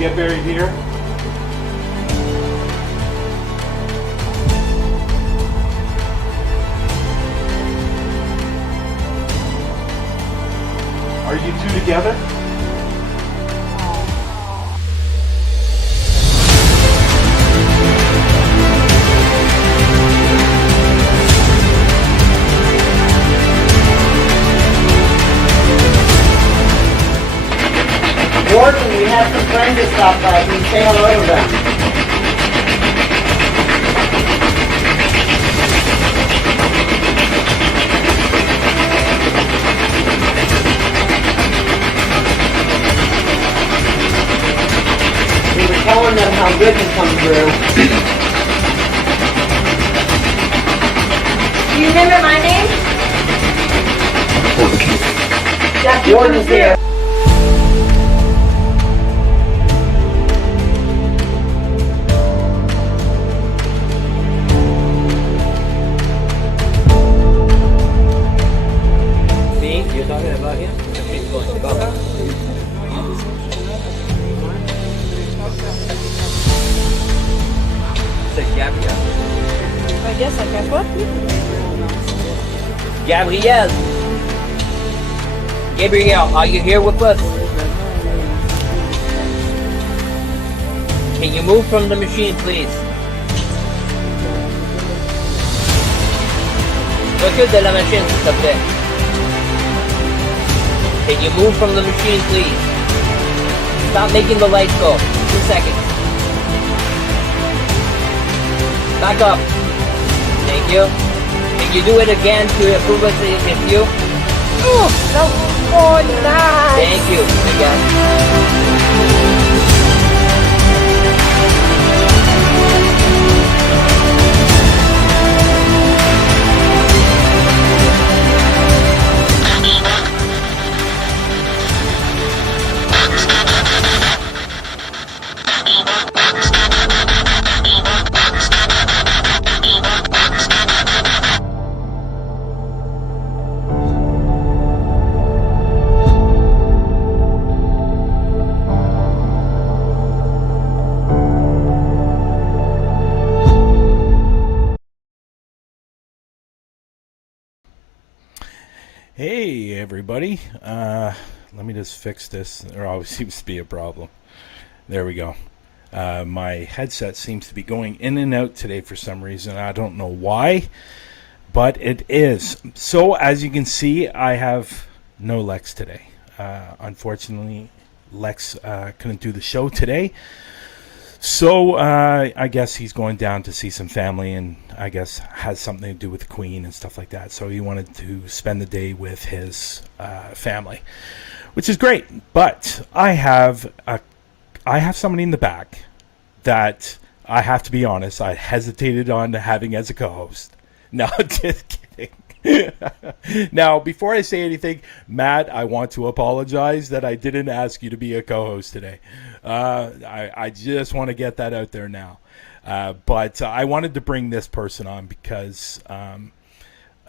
get buried here? Are you two together? Gordon, we have some friends that stopped by. Can you say hello to them? We were telling them how good has come through. Do you remember my name? Jackie Gordon's here. You're talking about him? C'est Gabriel. I guess I got what? Gabriel! Gabriel, are you here with us? Can you move from the machine, please? Recule de la machine, s'il te plaît. Can you move from the machine, please? Stop making the lights go. 2 seconds. Back up. Thank you. Can you do it again to approve us if you? Oh, nice. Thank you again. Hey everybody, let me just fix this. There always seems to be a problem. There we go. My headset seems to be going in and out today for some reason. I don't know why, but it is. So as you can see, I have no Lex today. Unfortunately, Lex couldn't do the show today. So I guess he's going down to see some family, and I guess has something to do with the Queen and stuff like that. So he wanted to spend the day with his family, which is great. But I have somebody in the back that I have to be honest, I hesitated on having as a co-host. No, just kidding. Now, before I say anything, Matt, I want to apologize that I didn't ask you to be a co-host today. I just want to get that out there now. But I wanted to bring this person on because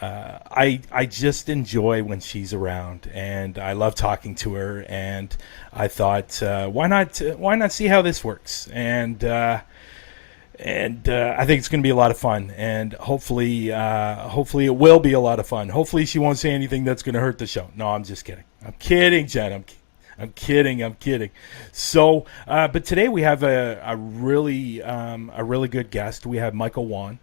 I just enjoy when she's around, and I love talking to her. And I thought, why not see how this works? And I think it's going to be a lot of fun, and hopefully it will be a lot of fun. Hopefully she won't say anything that's going to hurt the show. No, I'm just kidding. I'm kidding, Jen. I'm kidding. So, but today we have a really good guest. We have Micheal Wong,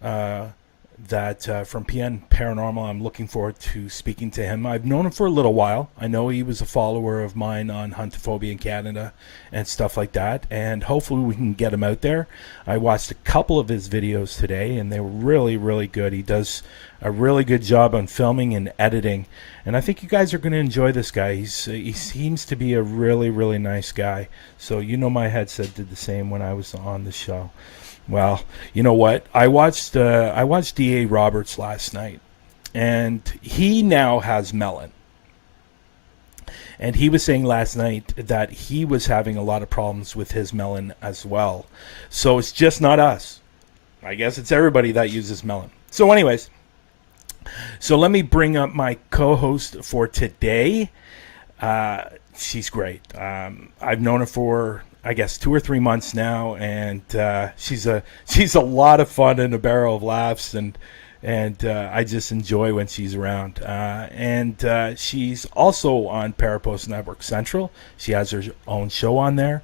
from Paranormal. I'm looking forward to speaking to him. I've known him for a little while. I know he was a follower of mine on Huntophobia in Canada and stuff like that. And hopefully we can get him out there. I watched a couple of his videos today, and they were really, really good. He does a really good job on filming and editing. And I think you guys are going to enjoy this guy. He seems to be a really, really nice guy. So my headset did the same when I was on the show. Well, you know what? I watched D.A. Roberts last night, and he now has melon. And he was saying last night that he was having a lot of problems with his melon as well. So it's just not us. I guess it's everybody that uses melon. So anyways, so let me bring up my co-host for today. She's great. I've known her for I guess 2 or 3 months now, and she's a lot of fun and a barrel of laughs, and I just enjoy when she's around. And she's also on Parapost Network Central. She has her own show on there.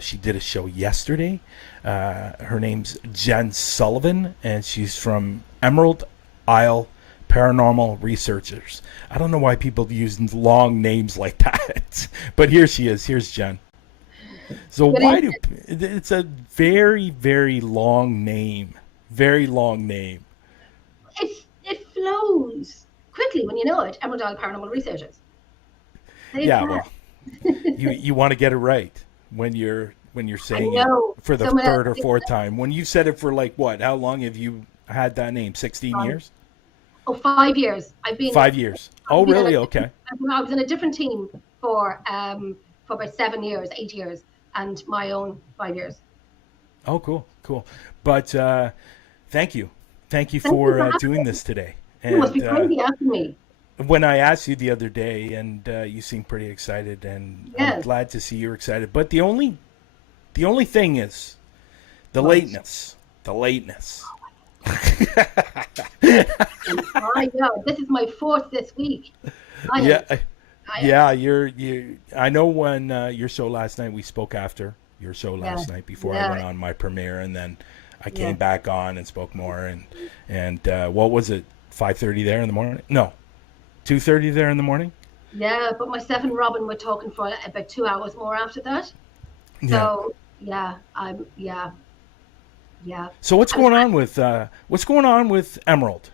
She did a show yesterday. Her name's Jen Sullivan, and she's from Emerald Isle Paranormal Researchers. I don't know why people use long names like that, but here she is. Here's Jen. So why do it's a very, very long name. Very long name. It flows quickly when you know it. Emerald Isle Paranormal Researchers. Yeah, well, you want to get it right when you're saying it for the third or fourth time. When you said it for like what? How long have you had that name? 16 years? Oh, 5 years. I've been 5 years. Oh, really? Okay. I was in a different team for about 7 years, 8 years, and my own 5 years. Oh, cool. But thank you for doing this today. You must be crazy asking me. When I asked you the other day, and you seemed pretty excited, and yes. I'm glad to see you're excited. But the only thing is the lateness. The lateness. I know. This is my fourth this week. I know when your show last night, we spoke after your show last night before I went on my premiere, and then I came back on and spoke more, and what was it, 5:30 there in the morning? No, 2:30 there in the morning. Yeah, but myself and Robin were talking for about 2 hours more after that. So yeah. So what's going on with Emerald?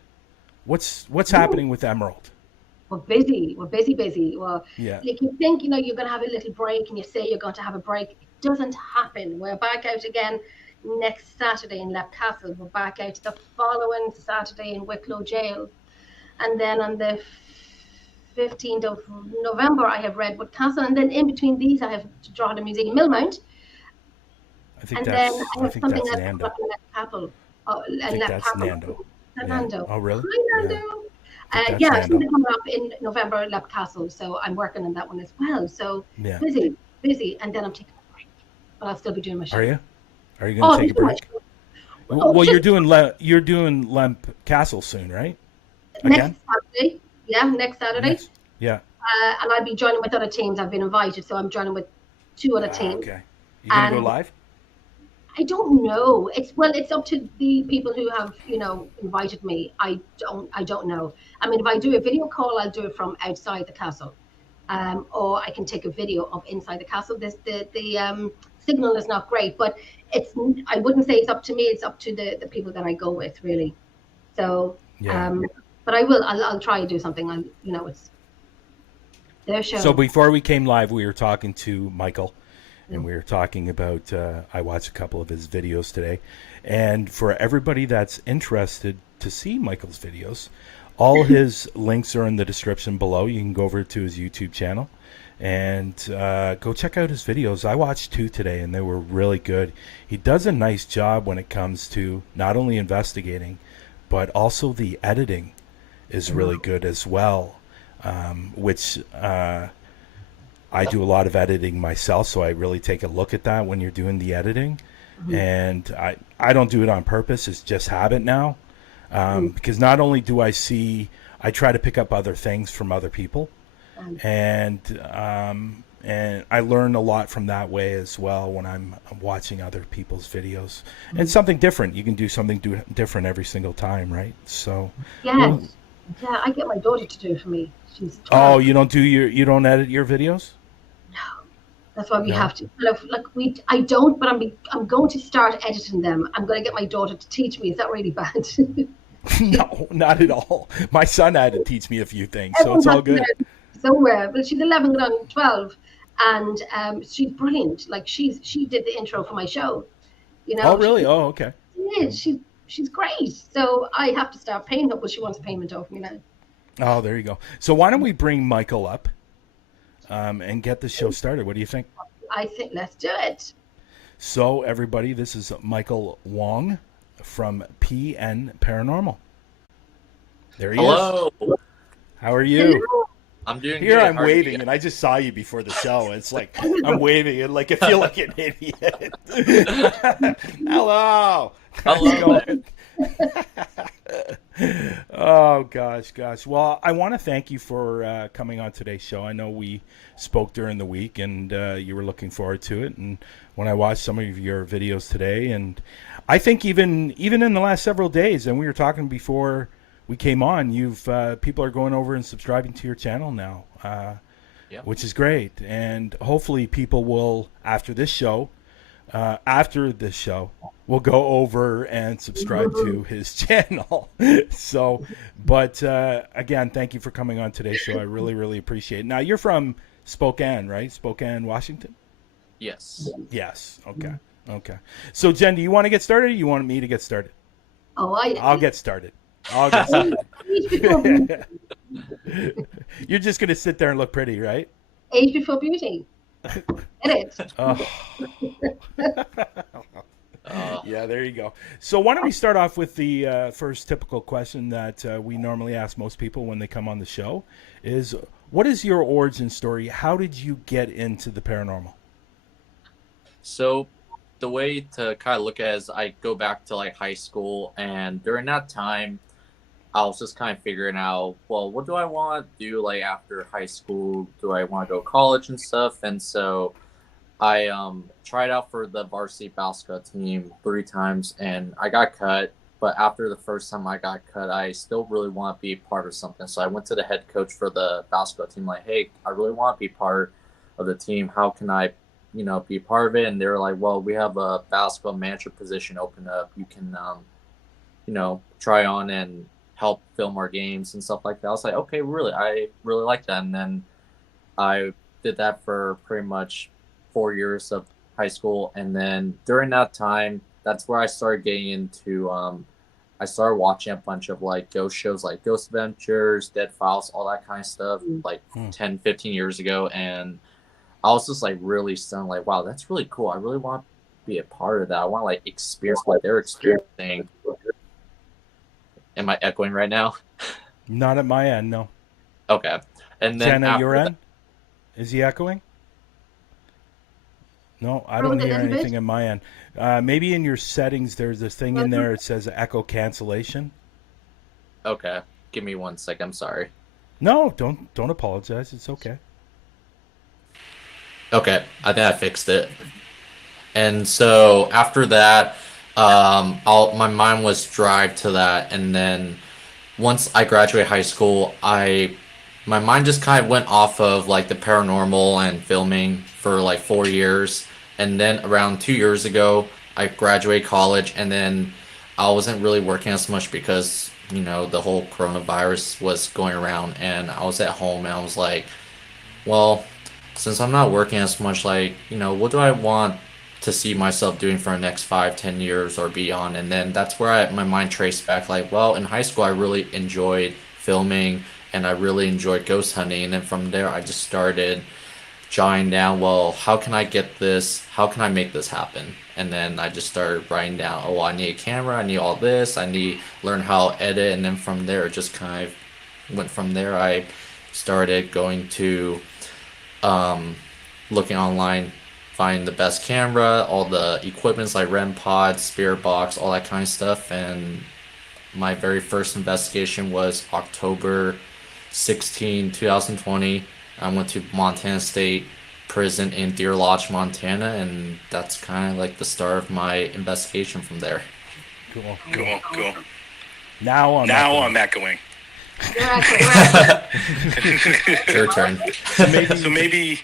What's happening with Emerald? We're busy. Well, like you think, you're going to have a little break, and you say you're going to have a break. It doesn't happen. We're back out again next Saturday in Leap Castle. We're back out the following Saturday in Wicklow Jail. And then on the 15th of November, I have Redwood Castle. And then in between these, I have to draw the Museum Millmount. I think that's Nando. Castle. I think that's Nando. Nando. Oh, really? Hi, Nando. Yeah, it's coming up in November at Leap Castle, so I'm working on that one as well. So busy, and then I'm taking a break, but I'll still be doing my show. Are you going to take a break? Well, you're doing Leap Castle soon, right? Again? Next Saturday. Yeah, next Saturday. Yeah. And I'll be joining with other teams. I've been invited, so I'm joining with 2 other teams. Okay. You gonna go live? I don't know. It's up to the people who have, invited me. I don't know. I mean, if I do a video call, I'll do it from outside the castle, or I can take a video of inside the castle. The signal is not great, but I wouldn't say it's up to me. It's up to the people that I go with, really. So, but I'll try to do something. It's their show. So before we came live, we were talking to Micheal. And we were talking about, I watched a couple of his videos today. And for everybody that's interested to see Micheal's videos, all his links are in the description below. You can go over to his YouTube channel and go check out his videos. I watched 2 today, and they were really good. He does a nice job when it comes to not only investigating, but also the editing is really good as well, which... I do a lot of editing myself, so I really take a look at that when you're doing the editing. Mm-hmm. And I don't do it on purpose. It's just habit now. Because not only do I try to pick up other things from other people. And I learn a lot from that way as well when I'm watching other people's videos. And it's something different. You can do something different every single time, right? So yeah, I get my daughter to do it for me. She's 12. You don't edit your videos? No, that's why we have to. I don't, but I'm going to start editing them. I'm going to get my daughter to teach me. Is that really bad? No, not at all. My son had to teach me a few things, so it's all good. Somewhere, but she's 11 going on 12, and she's brilliant. Like she did the intro for my show. Oh, really? Oh, okay. She's great. So I have to start paying her, but she wants payment off me now. Oh, there you go. So why don't we bring Micheal up and get the show started? What do you think? I think let's do it. So, everybody, this is Micheal Wong from PN Paranormal. There he is. Hello. How are you? I'm doing Here good. I'm How are you waving, guys? and I just saw you before the show. It's like I'm waving, and like I feel like an idiot. Hello. How's it Hello, going? Oh gosh. Well, I want to thank you for coming on today's show. I know we spoke during the week, and you were looking forward to it. And when I watched some of your videos today, and I think even in the last several days, and we were talking before we came on, you've people are going over and subscribing to your channel now, Yeah. which is great. And hopefully, people will after this show will go over and subscribe to his channel. So, but again, thank you for coming on today's show. I really appreciate it. Now, you're from Spokane, right? Spokane, Washington? Yes. Yes. Okay. So, Jen, do you want to get started, or you want me to get started? Oh, I'll get started. You're just going to sit there and look pretty, right? age before beauty. It is. Yeah, there you go. So why don't we start off with the first typical question that we normally ask most people when they come on the show is, what is your origin story? How did you get into the paranormal? So the way to kind of look at it is I go back to like high school, and during that time, I was just kind of figuring out, well, what do I want to do like after high school? Do I want to go to college and stuff? And so I tried out for the varsity basketball team 3 times, and I got cut. But after the first time I got cut, I still really want to be part of something. So I went to the head coach for the basketball team, like, hey, I really want to be part of the team. How can I, be part of it? And they were like, well, we have a basketball manager position open up. You can, try on and help film our games and stuff like that. I was like, okay, I really like that. And then I did that for pretty much 4 years of high school. And then during that time, that's where I started getting into, I started watching a bunch of like ghost shows, like Ghost Adventures, Dead Files, all that kind of stuff, like 10, 15 years ago. And I was just like really stunned, like, wow, that's really cool. I really want to be a part of that. I want to like experience what they're experiencing. Am I echoing right now? Not at my end, no. Okay. And then Jenna, your end? Is he echoing? No, I don't hear anything in my end. Maybe in your settings, there's this thing in there. It says echo cancellation. Okay, give me 1 sec. I'm sorry. No, don't apologize. It's okay. Okay, I think I fixed it. And so after that, my mind was drive to that. And then once I graduated high school, my mind just kind of went off of like the paranormal and filming for like 4 years. And then around 2 years ago, I graduated college, and then I wasn't really working as much because, the whole coronavirus was going around, and I was at home, and I was like, well, since I'm not working as much, like, what do I want to see myself doing for the next 5-10 years or beyond? And then that's where my mind traced back, like, well, in high school, I really enjoyed filming, and I really enjoyed ghost hunting. And then from there, I just started jotting down, well, how can I get this? How can I make this happen? And then I just started writing down, oh, I need a camera, I need all this, I need to learn how to edit. And then from there, it just kind of went from there. I started going to looking online, find the best camera, all the equipments like REM pod, spirit box, all that kind of stuff. And my very first investigation was October 16, 2020. I went to Montana State Prison in Deer Lodge, Montana, and that's kind of like the start of my investigation from there. Cool. Now I'm echoing. Your turn. So maybe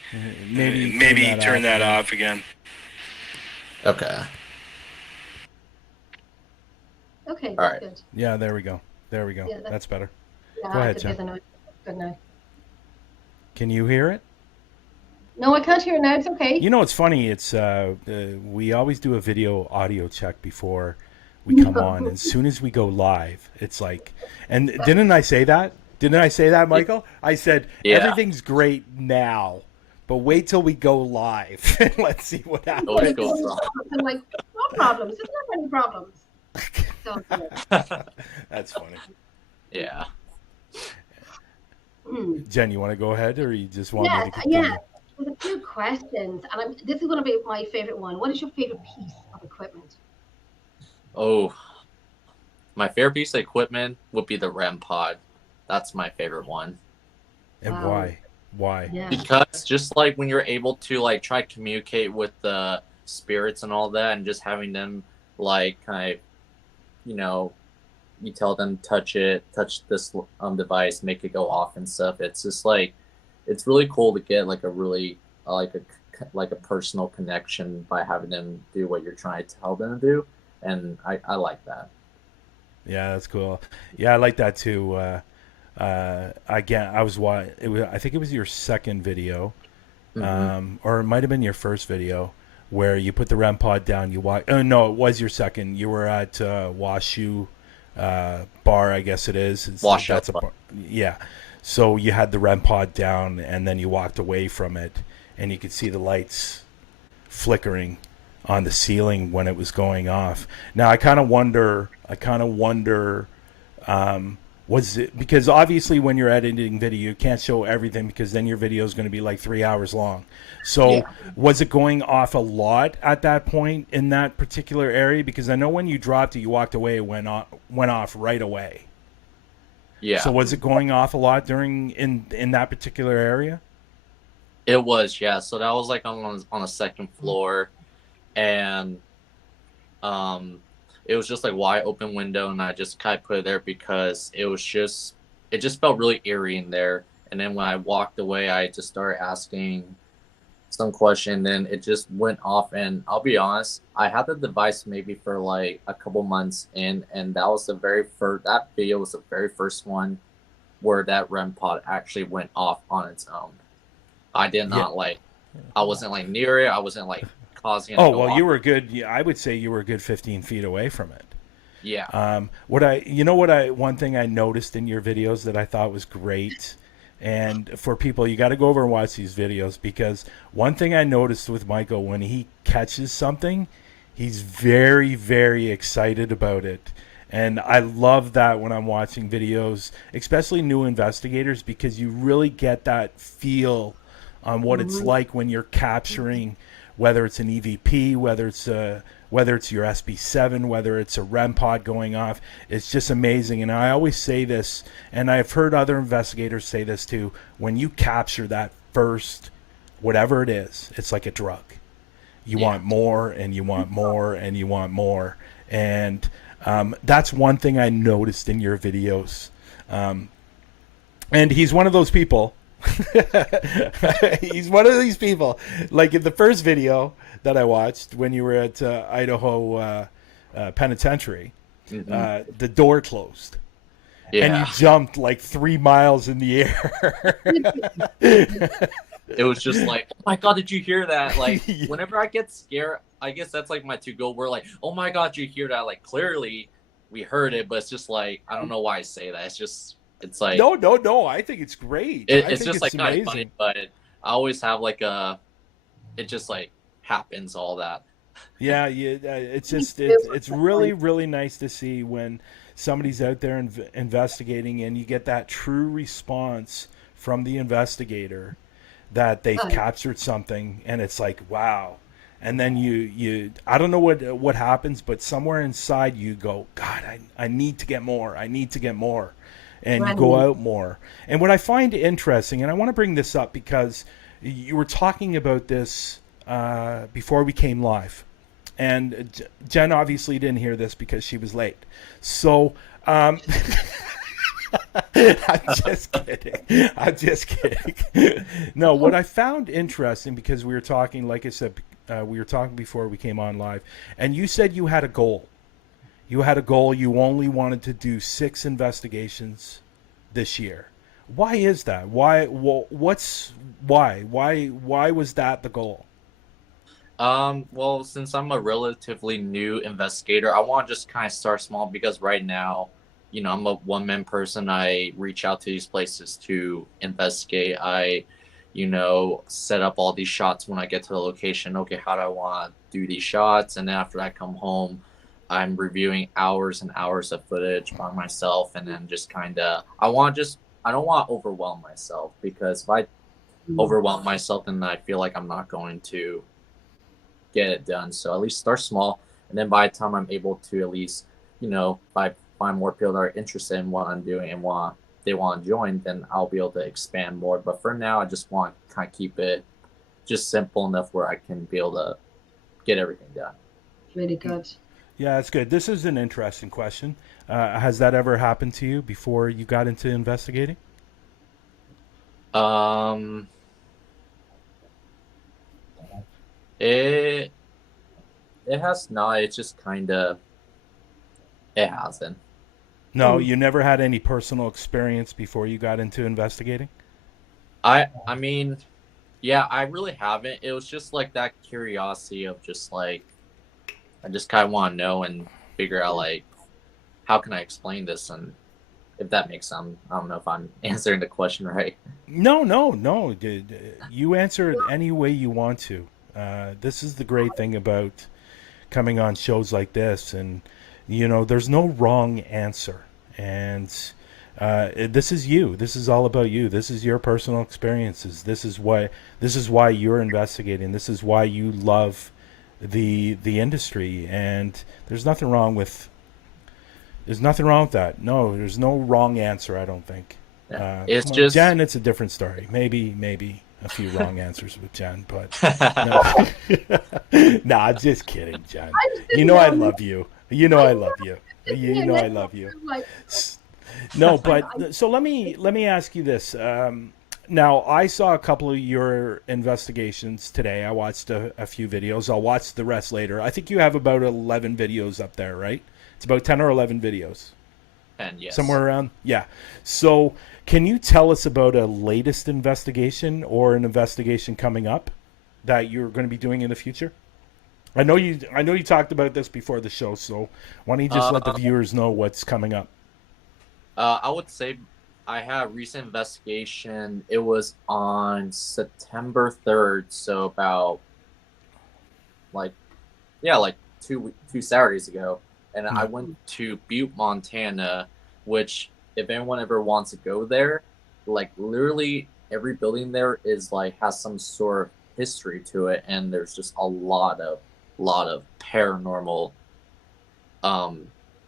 turn that off again. Okay. Okay, All that's right. good. Yeah, there we go. Yeah, That's better. Yeah, Go ahead, I could hear Jen. the noise. Good now. Can you hear it? No, I can't hear it now. It's okay. It's funny. It's we always do a video audio check before we come on. As soon as we go live, it's like, and didn't I say that? Didn't I say that, Michael? I said everything's great now, but wait till we go live and let's see what happens. Always goes wrong. I'm like, no problems. There's not any problems. So, That's funny. Yeah. Jen, you want to go ahead, or you just want me Yes, to continue? there's a few questions, and this is going to be my favorite one. What is your favorite piece of equipment? Oh, my favorite piece of equipment would be the REM pod. That's my favorite one. And Wow. why? Why? Yeah. Because just like when you're able to like try to communicate with the spirits and all that, and just having them like kind of, you know, you tell them touch this device, make it go off and stuff. It's just like it's really cool to get like a really like a personal connection by having them do what you're trying to tell them to do, and I like that. Yeah, that's cool. Yeah, I like that too. Again, I think it was your second video, or it might have been your first video, where you put the REM pod down. You walk. Oh no, it was your second. You were at Washu bar, I guess it is. Wash That's a up. bar. Yeah. So you had the REM pod down, and then you walked away from it, and you could see the lights flickering on the ceiling when it was going off. Now I kind of wonder. Was it because obviously when you're editing video, you can't show everything because then your video is going to be like 3 hours long. So Yeah. was it going off a lot at that point in that particular area? Because I know when you dropped it, you walked away, it went off right away. Yeah. So was it going off a lot in that particular area? It was, yeah. So that was like on a second floor, and it was just like wide open window, and I just kind of put it there because it just felt really eerie in there. And then when I walked away, I just started asking some question, then it just went off. And I'll be honest, I had the device maybe for like a couple months in, and that video was the very first one where that REM pod actually went off on its own. I did not I wasn't like near it. I wasn't like causing it to go off. You were good. I would say you were a good 15 feet away from it. Yeah. One thing I noticed in your videos that I thought was great, and for people, you got to go over and watch these videos, because one thing I noticed with Michael, when he catches something, he's very, very excited about it. And I love that when I'm watching videos, especially new investigators, because you really get that feel on what it's like when you're capturing, whether it's an EVP, whether it's your SB7, whether it's a REM pod going off. It's just amazing. And I always say this, and I've heard other investigators say this too, when you capture that first, whatever it is, it's like a drug. You want more, and you want more, and you want more. And that's one thing I noticed in your videos. And he's one of those people. He's one of these people. Like in the first video that I watched when you were at Idaho Penitentiary, the door closed. Yeah. And you jumped like 3 miles in the air. It was just like, oh my God, did you hear that? Like, whenever I get scared, I guess that's like my to-go. We're like, oh my God, did you hear that? Like, clearly we heard it, but it's just like, I don't know why I say that. It's like, No. I think it's great. It's just like kind of funny, but I always have like it just like happens, all that. Yeah. It's really, really nice to see when somebody's out there investigating, and you get that true response from the investigator that they've captured something, and it's like, wow. And then you I don't know what happens, but somewhere inside you go, God, I need to get more. I need to get more. And you go out more. And what I find interesting, and I want to bring this up because you were talking about this before we came live. And Jen obviously didn't hear this because she was late. So I'm just kidding. No, what I found interesting, because we were talking, like I said, we were talking before we came on live, and you said you had a goal. You had a goal. You only wanted to do 6 investigations this year. Why is that? Why was that the goal? Well, since I'm a relatively new investigator, I want to just kind of start small, because right now, I'm a one-man person. I reach out to these places to investigate. I, set up all these shots when I get to the location. Okay, how do I want to do these shots? And then after I come home, I'm reviewing hours and hours of footage by myself, and then just I want to just I don't want to overwhelm myself, because if I overwhelm myself, then I feel like I'm not going to get it done. So at least start small, and then by the time I'm able to at least, if I find more people that are interested in what I'm doing and they want to join, then I'll be able to expand more. But for now, I just want to kind of keep it just simple enough where I can be able to get everything done. Really good. Yeah, that's good. This is an interesting question. Has that ever happened to you before you got into investigating? It has not. It's just kind of, it hasn't. No, you never had any personal experience before you got into investigating? I mean, yeah, I really haven't. It was just like that curiosity of just like, I just kind of want to know and figure out like, how can I explain this? And if that makes sense, I don't know if I'm answering the question right. No. You answer it any way you want to. This is the great thing about coming on shows like this, and there's no wrong answer. And this is you. This is all about you. This is your personal experiences. This is why you're investigating. This is why you love the industry. And there's nothing wrong with that. No, there's no wrong answer, I don't think. Yeah. It's just Jen, it's a different story. Maybe a few wrong answers with Jen, but no, I'm just kidding, Jen. I love you. I love you. I love you. No, but so let me ask you this. Now, I saw a couple of your investigations today. I watched a few videos. I'll watch the rest later. I think you have about 11 videos up there, right? It's about 10 or 11 videos. And yes. Somewhere around? Yeah. So can you tell us about a latest investigation or an investigation coming up that you're going to be doing in the future? I know you talked about this before the show, so why don't you just let the viewers know what's coming up? I would say I had a recent investigation. It was on September 3rd, so about like two Saturdays ago. And I went to Butte, Montana, which if anyone ever wants to go there, like literally every building there is like has some sort of history to it, and there's just a lot of paranormal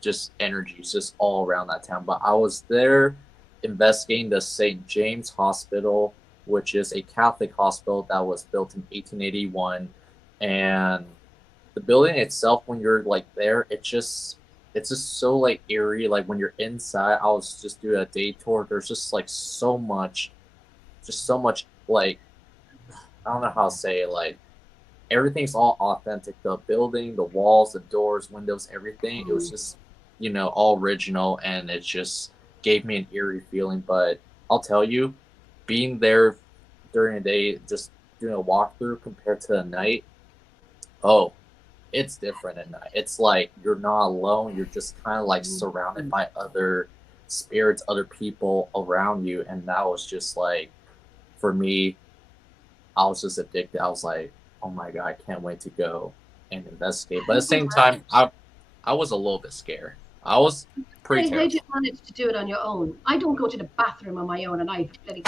just energies just all around that town. But I was there investigating the St. James Hospital, which is a Catholic hospital that was built in 1881, and the building itself, when you're like there, it's just so like eerie. Like when you're inside, I was just doing a day tour. There's just like so much like, I don't know how to say it, like everything's all authentic. The building, the walls, the doors, windows, everything. It was just, all original, and it just gave me an eerie feeling. But I'll tell you, being there during the day, just doing a walkthrough compared to the night, it's different at night. It's like you're not alone. You're just kind of like surrounded by other spirits, other people around you. And that was just like, for me, I was just addicted. I was like, oh my God, I can't wait to go and investigate. But at the same time, I was a little bit scared. I was pretty terrified. How did you manage to do it on your own? I don't go to the bathroom on my own, and I keep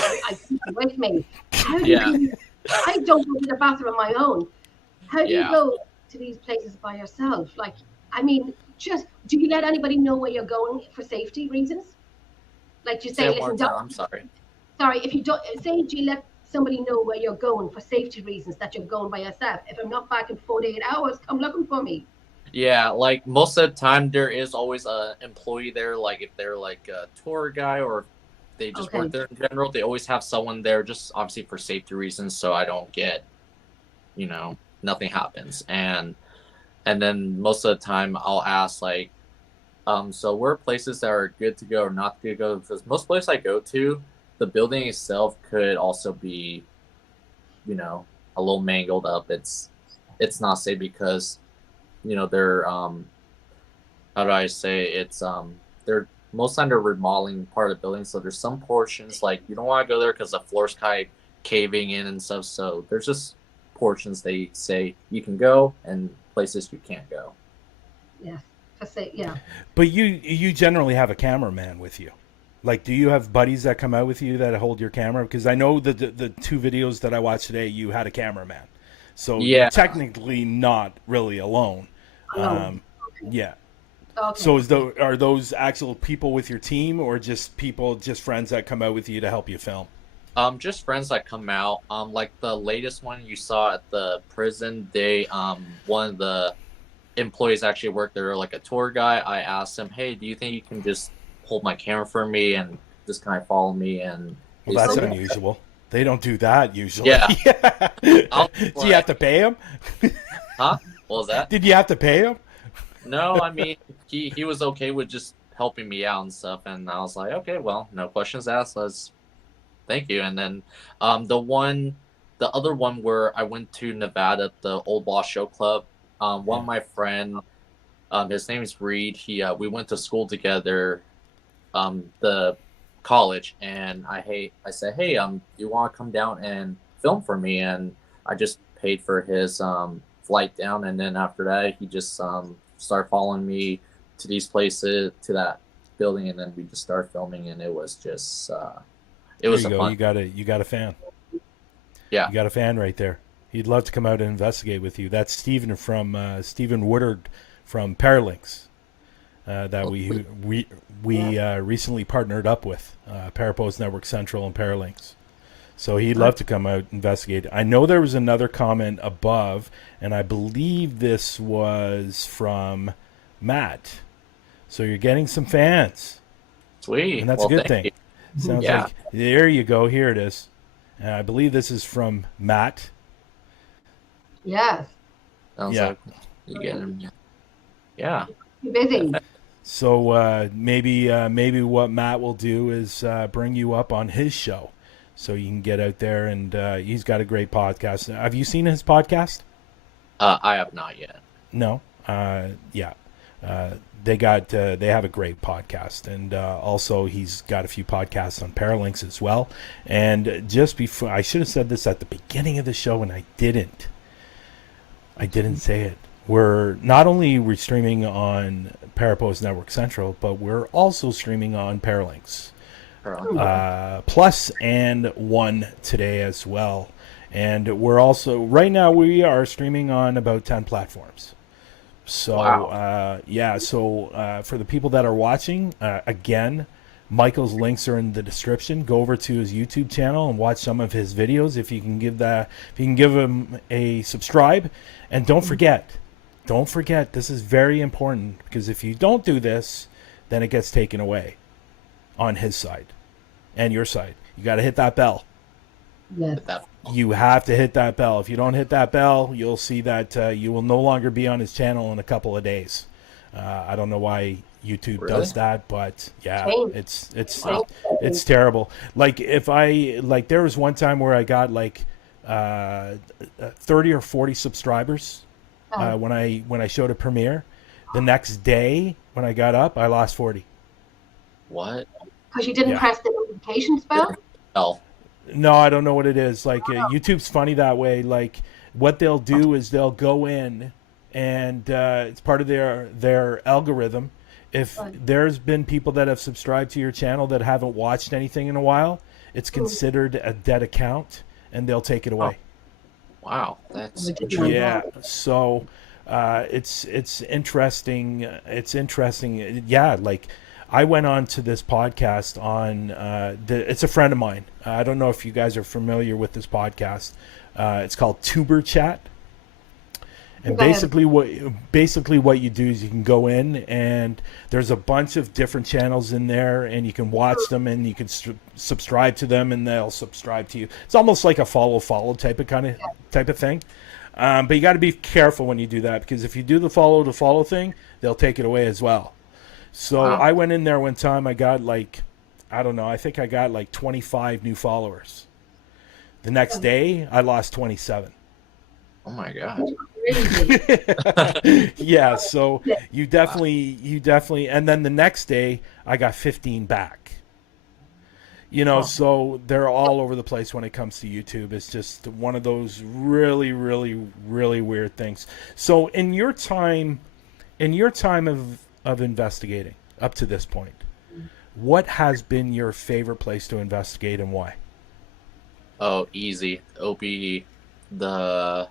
it with me. How do you? I don't go to the bathroom on my own. How do you go to these places by yourself? Like, I mean, just do you let anybody know where you're going for safety reasons? Like, you say, listen, I'm sorry. Sorry, if you don't say, do you let somebody know where you're going for safety reasons, that you're going by yourself? If I'm not back in 48 hours, come looking for me. Yeah, like most of the time there is always an employee there. Like if they're like a tour guy or they just work there in general, they always have someone there, just obviously for safety reasons, so I don't get, nothing happens. And then most of the time I'll ask like, so where are places that are good to go or not good to go? Because most places I go to, the building itself could also be, a little mangled up. It's not safe because, they're how do I say, it's they're most time they're remodeling part of the building, so there's some portions like you don't want to go there because the floor's kind of caving in and stuff. So there's just portions they say you can go and places you can't go. Yeah, I say, yeah. But you generally have a cameraman with you. Like, do you have buddies that come out with you that hold your camera? Because I know the two videos that I watched today, you had a cameraman, so Yeah. you're technically not really alone. Alone. Yeah. Okay. So are those actual people with your team, or just friends that come out with you to help you film? Just friends that come out. Like the latest one you saw at the prison, one of the employees actually worked there, like a tour guy. I asked him, "Hey, do you think you can just hold my camera for me and just kind of follow me?" And Well, that's unusual. They don't do that usually. Yeah. Did you have to pay him? Huh? What was that? Did you have to pay him? No, I mean he was okay with just helping me out and stuff, and I was like, okay, well, no questions asked. Thank you. And then the other one where I went to Nevada, the Old Boss Show Club. One of my friend, his name is Reed. We went to school together, the college, and I said, hey, you want to come down and film for me? And I just paid for his flight down, and then after that, he just started following me to these places, to that building, and then we just started filming, and it was just it was There you go. fun. You got a fan. Yeah. You got a fan right there. He'd love to come out and investigate with you. That's Stephen Stephen Woodard from Paralanx, that we recently partnered up with, Parapost Network Central and Paralanx. So he'd love to come out and investigate. I know there was another comment above, and I believe this was from Matt. So you're getting some fans, Sweet. and that's Well, a good thank thing. you. Sounds Yeah. like, there you go. Here it is. And I believe this is from Matt. Yes. Sounds Yeah. like you get him. Yeah. You're busy. So maybe what Matt will do is bring you up on his show, so you can get out there, and he's got a great podcast. Have you seen his podcast? I have not yet. No. Yeah. They have a great podcast, and also he's got a few podcasts on Paralinks as well. And just before, I should have said this at the beginning of the show, and I didn't say it. We're not only streaming on Parapost Network Central, but we're also streaming on Paralinks Plus and One today as well. And we're also, right now, we are streaming on about 10 platforms. So, Wow. So for the people that are watching, again, Michael's links are in the description. Go over to his YouTube channel and watch some of his videos. If you can give him a subscribe, and don't forget, this is very important, because if you don't do this, then it gets taken away on his side and your side. You got to hit that bell. Yes. You have to hit that bell. If you don't hit that bell, you'll see that you will no longer be on his channel in a couple of days. I don't know why YouTube does that, but yeah, it's terrible. Like there was one time where I got 30 or 40 subscribers when I showed a premiere. The next day when I got up, I lost 40. What? Because you didn't press the notification bell? Oh. No, I don't know what it is. YouTube's funny that way. Like, what they'll do is they'll go in, and it's part of their algorithm. If there's been people that have subscribed to your channel that haven't watched anything in a while, it's considered a dead account, and they'll take it away. Wow, that's Yeah. So it's interesting. It's interesting. Yeah, like, I went on to this podcast on it's a friend of mine. I don't know if you guys are familiar with this podcast. It's called Tuber Chat. And basically what you do is you can go in, and there's a bunch of different channels in there, and you can watch them, and you can subscribe to them, and they'll subscribe to you. It's almost like a follow type of thing. But you got to be careful when you do that, because if you do the follow thing, they'll take it away as well. So I went in there one time. I got I think I got 25 new followers. The next day, I lost 27. Oh my god. Yeah, so you definitely, and then the next day, I got 15 back. So they're all over the place when it comes to YouTube. It's just one of those really, really, really weird things. So in your time of investigating up to this point, what has been your favorite place to investigate and why? Oh, easy. It'll be the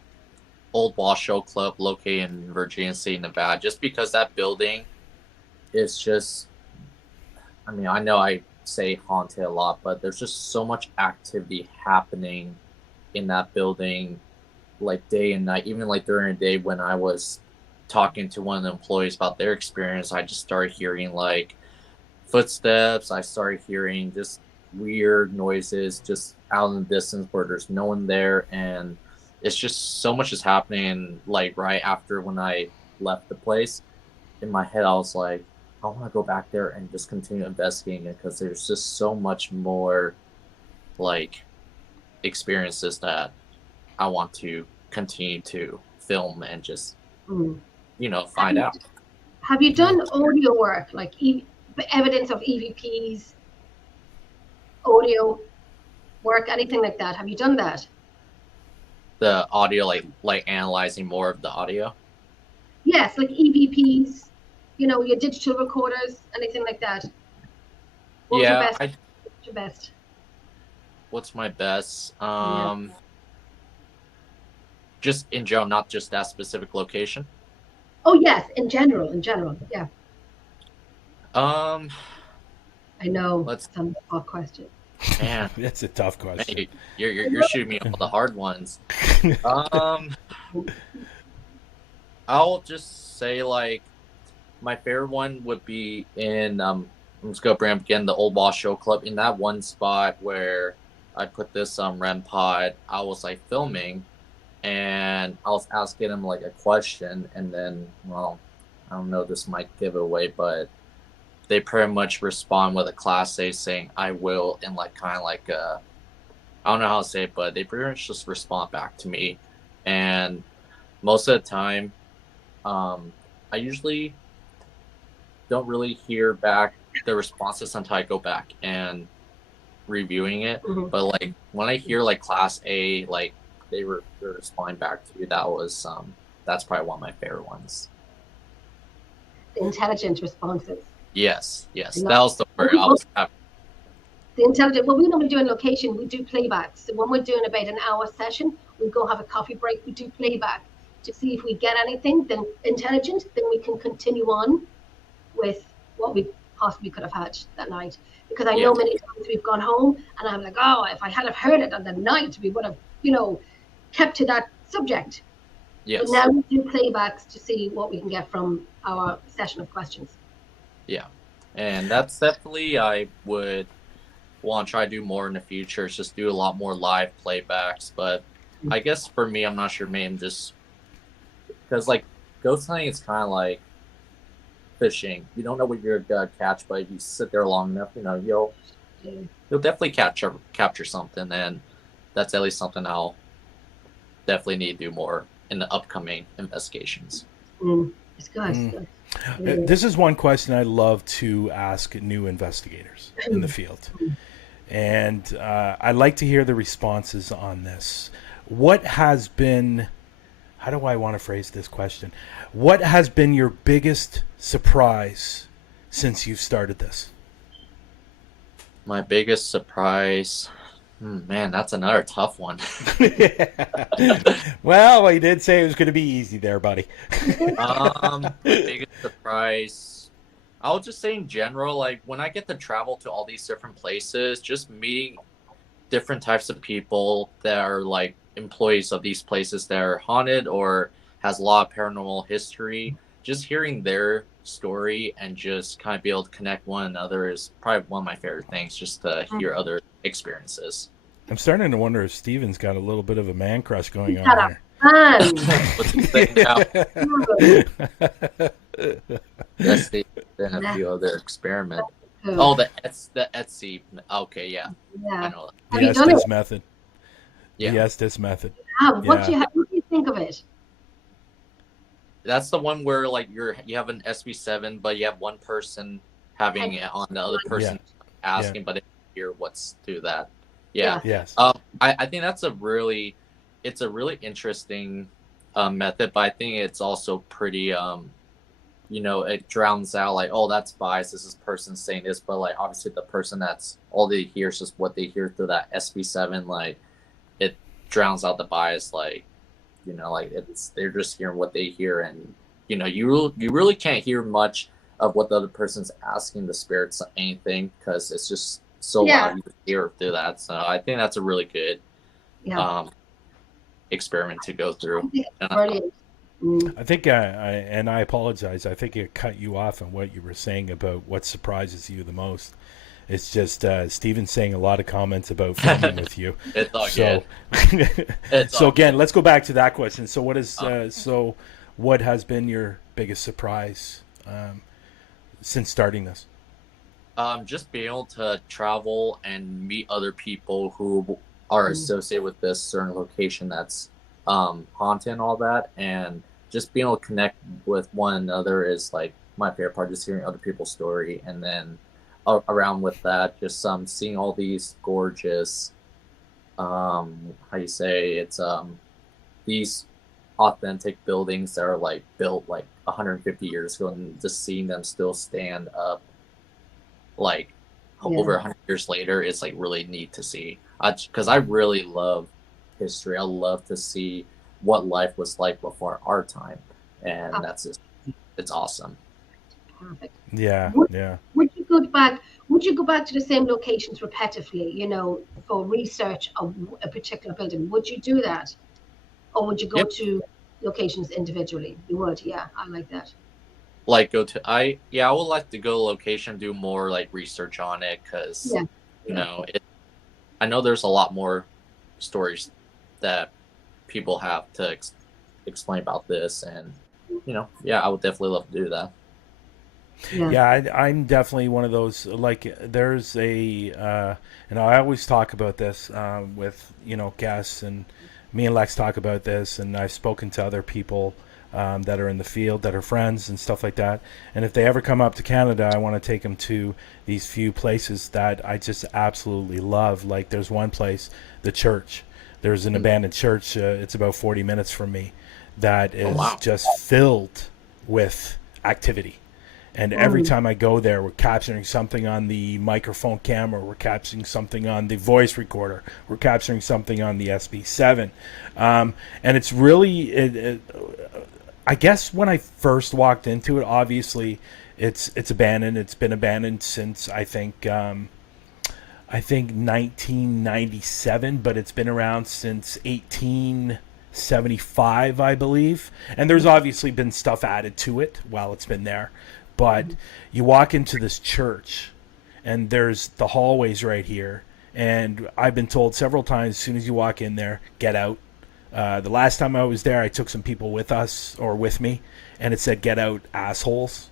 old Washoe Club located in Virginia City, Nevada. Just because that building is just, I mean, I know I say haunted a lot, but there's just so much activity happening in that building, like day and night. Even like during the day when I was talking to one of the employees about their experience, I just started hearing like footsteps. I started hearing just weird noises just out in the distance where there's no one there, and it's just so much is happening. Like right after when I left the place, in my head I was like, I want to go back there and just continue investigating it, because there's just so much more like experiences that I want to continue to film and just find out. Have you done audio work, like evidence of EVPs, audio work, anything like that? Have you done that? The audio, like analyzing more of the audio? Yes, like EVPs, your digital recorders, anything like that. What's your best? What's my best? Just in general, not just that specific location. Oh yes, in general, yeah. I know that's a tough question. Man, that's a tough question. Hey, you're shooting me all the hard ones. I'll just say like my favorite one would be in I'm just gonna bring up again the old Washoe Club. In that one spot where I put this REM pod, I was like filming, and I was asking him like a question, and then, well, I don't know, this might give it away, but they pretty much respond with a Class A saying I will, in like kind of like I don't know how to say it, but they pretty much just respond back to me. And most of the time I usually don't really hear back the responses until I go back and reviewing it. But like when I hear like Class A, like they were responding back to you, that was that's probably one of my favorite ones. The intelligent responses. Yes, that was the word I was having. The intelligent. Well, we normally do in location. We do playbacks. So when we're doing about an hour session, we go have a coffee break. We do playback to see if we get anything. Then intelligent. Then we can continue on with what we possibly could have had that night. Because I know many times we've gone home and I'm like, oh, if I had have heard it on the night, we would have, kept to that subject. Yes. But now we do playbacks to see what we can get from our session of questions. Yeah, and that's definitely I would want to try to do more in the future. Is just do a lot more live playbacks. But I guess for me, I'm not sure, maybe just because like ghost hunting is kind of like fishing. You don't know what you're gonna catch, but if you sit there long enough, you'll definitely capture something, and that's at least something I'll definitely need to do more in the upcoming investigations. It's good. This is one question I love to ask new investigators in the field. And I like to hear the responses on this. What has been, how do I want to phrase this question? What has been your biggest surprise since you've started this? My biggest surprise, man, that's another tough one. Well, you did say it was going to be easy there, buddy. Biggest surprise, I'll just say in general, like when I get to travel to all these different places, just meeting different types of people that are like employees of these places that are haunted or has a lot of paranormal history, just hearing their story and just kind of be able to connect one another is probably one of my favorite things, just to hear other experiences. I'm starting to wonder if Steven's got a little bit of a man crush going on here. What's he saying now? That's and a few other experiments. Oh, the Etsy. Okay, yeah. I know that. Have you done it? Method. Yeah. The Estes method. What do you think of it? That's the one where like you have an SB7, but you have one person having it on the other person asking, but they hear what's to that. Yeah. Yes. I think that's a really interesting method, but I think it's also pretty you know, it drowns out like, oh, that's biased. This is person saying this, but like obviously the person that's all they hear is just what they hear through that SB7. Like it drowns out the bias. Like, you know, like they're just hearing what they hear, and you know, you really can't hear much of what the other person's asking the spirits anything because it's just so loud you can hear through that. So I think that's a really good experiment to go through. Brilliant. I think, and I apologize, I think it cut you off on what you were saying about what surprises you the most. It's just Steven's saying a lot of comments about filming with you. It's all so, good. So again, let's go back to that question. So what is what has been your biggest surprise since starting this? Just being able to travel and meet other people who are associated with this certain location that's haunted and all that, and just being able to connect with one another is like my favorite part. Just hearing other people's story, and then around with that, just seeing all these gorgeous, how you say it's these authentic buildings that are like built like 150 years ago, and just seeing them still stand up like over 100 years later is like really neat to see. Because I really love history. I love to see what life was like before our time, and that's just, it's awesome. Perfect. Yeah. Would you go back? Would you go back to the same locations repetitively? You know, for research of a particular building. Would you do that, or would you go to locations individually? You would. Yeah, I like that. Like I would like to go to location, do more like research on it, because you know I know there's a lot more stories that people have to explain about this, and you know, I would definitely love to do that. I'm definitely one of those. Like, there's a, and I always talk about this with guests, and me and Lex talk about this, and I've spoken to other people that are in the field, that are friends and stuff like that. And if they ever come up to Canada, I want to take them to these few places that I just absolutely love. Like, there's one place, the church. There's an abandoned church. It's about 40 minutes from me. That is just filled with activity. And every time I go there, we're capturing something on the microphone camera. We're capturing something on the voice recorder. We're capturing something on the SB7. And it's really, I guess when I first walked into it, obviously it's abandoned. It's been abandoned since I think 1997, but it's been around since 1875, I believe. And there's obviously been stuff added to it while it's been there. But you walk into this church, and there's the hallways right here. And I've been told several times, as soon as you walk in there, get out. The last time I was there, I took some people with me, and it said, get out, assholes.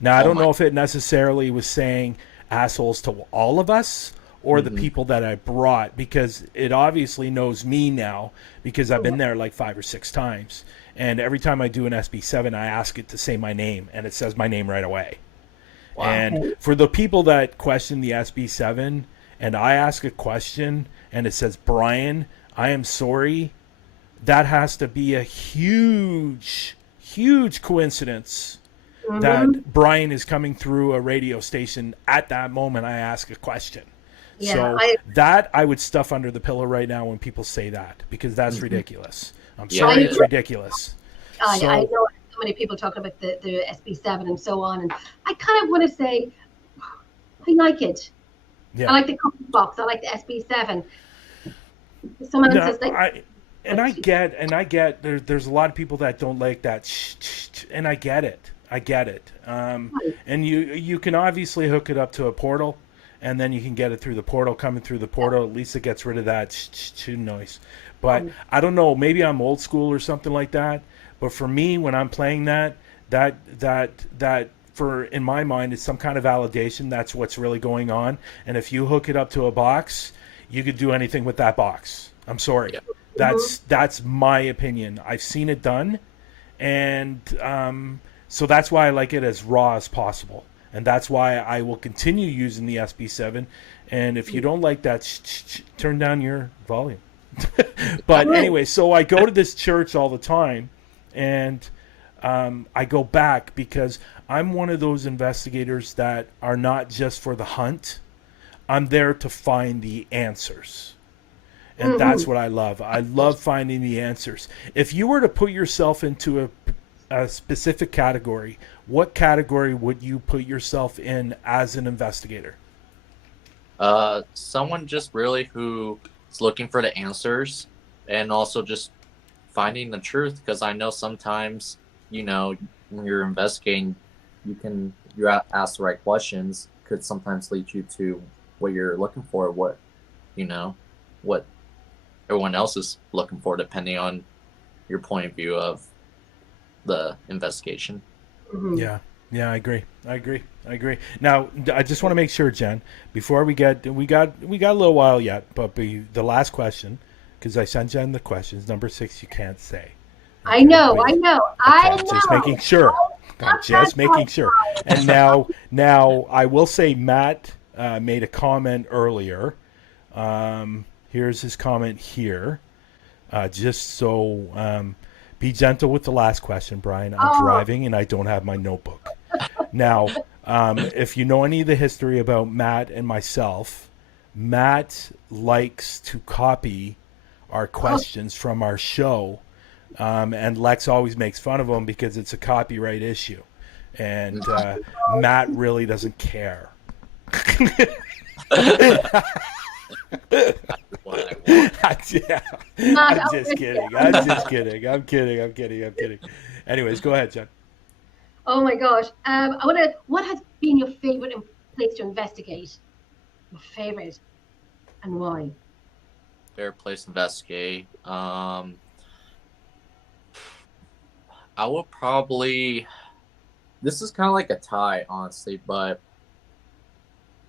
Now, I don't know if it necessarily was saying assholes to all of us or the people that I brought, because it obviously knows me now, because I've been there like 5 or 6 times. And every time I do an SB7, I ask it to say my name, and it says my name right away. Wow. And for the people that question the SB7, and I ask a question, and it says, Bryan, I am sorry, that has to be a huge, huge coincidence that Bryan is coming through a radio station at that moment I ask a question. Yeah, so that I would stuff under the pillow right now when people say that, because that's ridiculous. I'm sorry, it's ridiculous. I know so many people talking about the SB7 and so on, and I kind of want to say, I like it. Yeah. I like the coffee box. I like the SB7. Someone says like, I get there's a lot of people that don't like that, and I get it. And you can obviously hook it up to a portal, and then you can get it through the portal. Coming through the portal, at least it gets rid of that noise. But I don't know, maybe I'm old school or something like that. But for me, when I'm playing that for, in my mind, is some kind of validation. That's what's really going on. And if you hook it up to a box, you could do anything with that box. I'm sorry. Yeah. That's my opinion. I've seen it done. And so that's why I like it as raw as possible. And that's why I will continue using the SB7. And if you don't like that, turn down your volume. But anyway, so I go to this church all the time, and I go back because I'm one of those investigators that are not just for the hunt. I'm there to find the answers. And that's what I love. I love finding the answers. If you were to put yourself into a specific category, what category would you put yourself in as an investigator? Someone just really who is looking for the answers and also just finding the truth. Because I know sometimes, when you're investigating, you ask the right questions could sometimes lead you to what you're looking for, what everyone else is looking for, depending on your point of view of the investigation. Yeah, I agree. Now, I just want to make sure, Jen, before we got a little while yet, but the last question, because I sent Jen the questions. Number 6, you can't say. I know. Just making sure. And now I will say Matt made a comment earlier. Here's his comment here. Just so be gentle with the last question, Bryan. I'm driving and I don't have my notebook. Now, if you know any of the history about Matt and myself, Matt likes to copy our questions from our show. And Lex always makes fun of him because it's a copyright issue. And Matt really doesn't care. Yeah. I'm just kidding. Anyways, go ahead, Jen. Oh my gosh. What has been your favorite place to investigate? Your favorite, and why? Favorite place to investigate. I would probably. This is kind of like a tie, honestly, but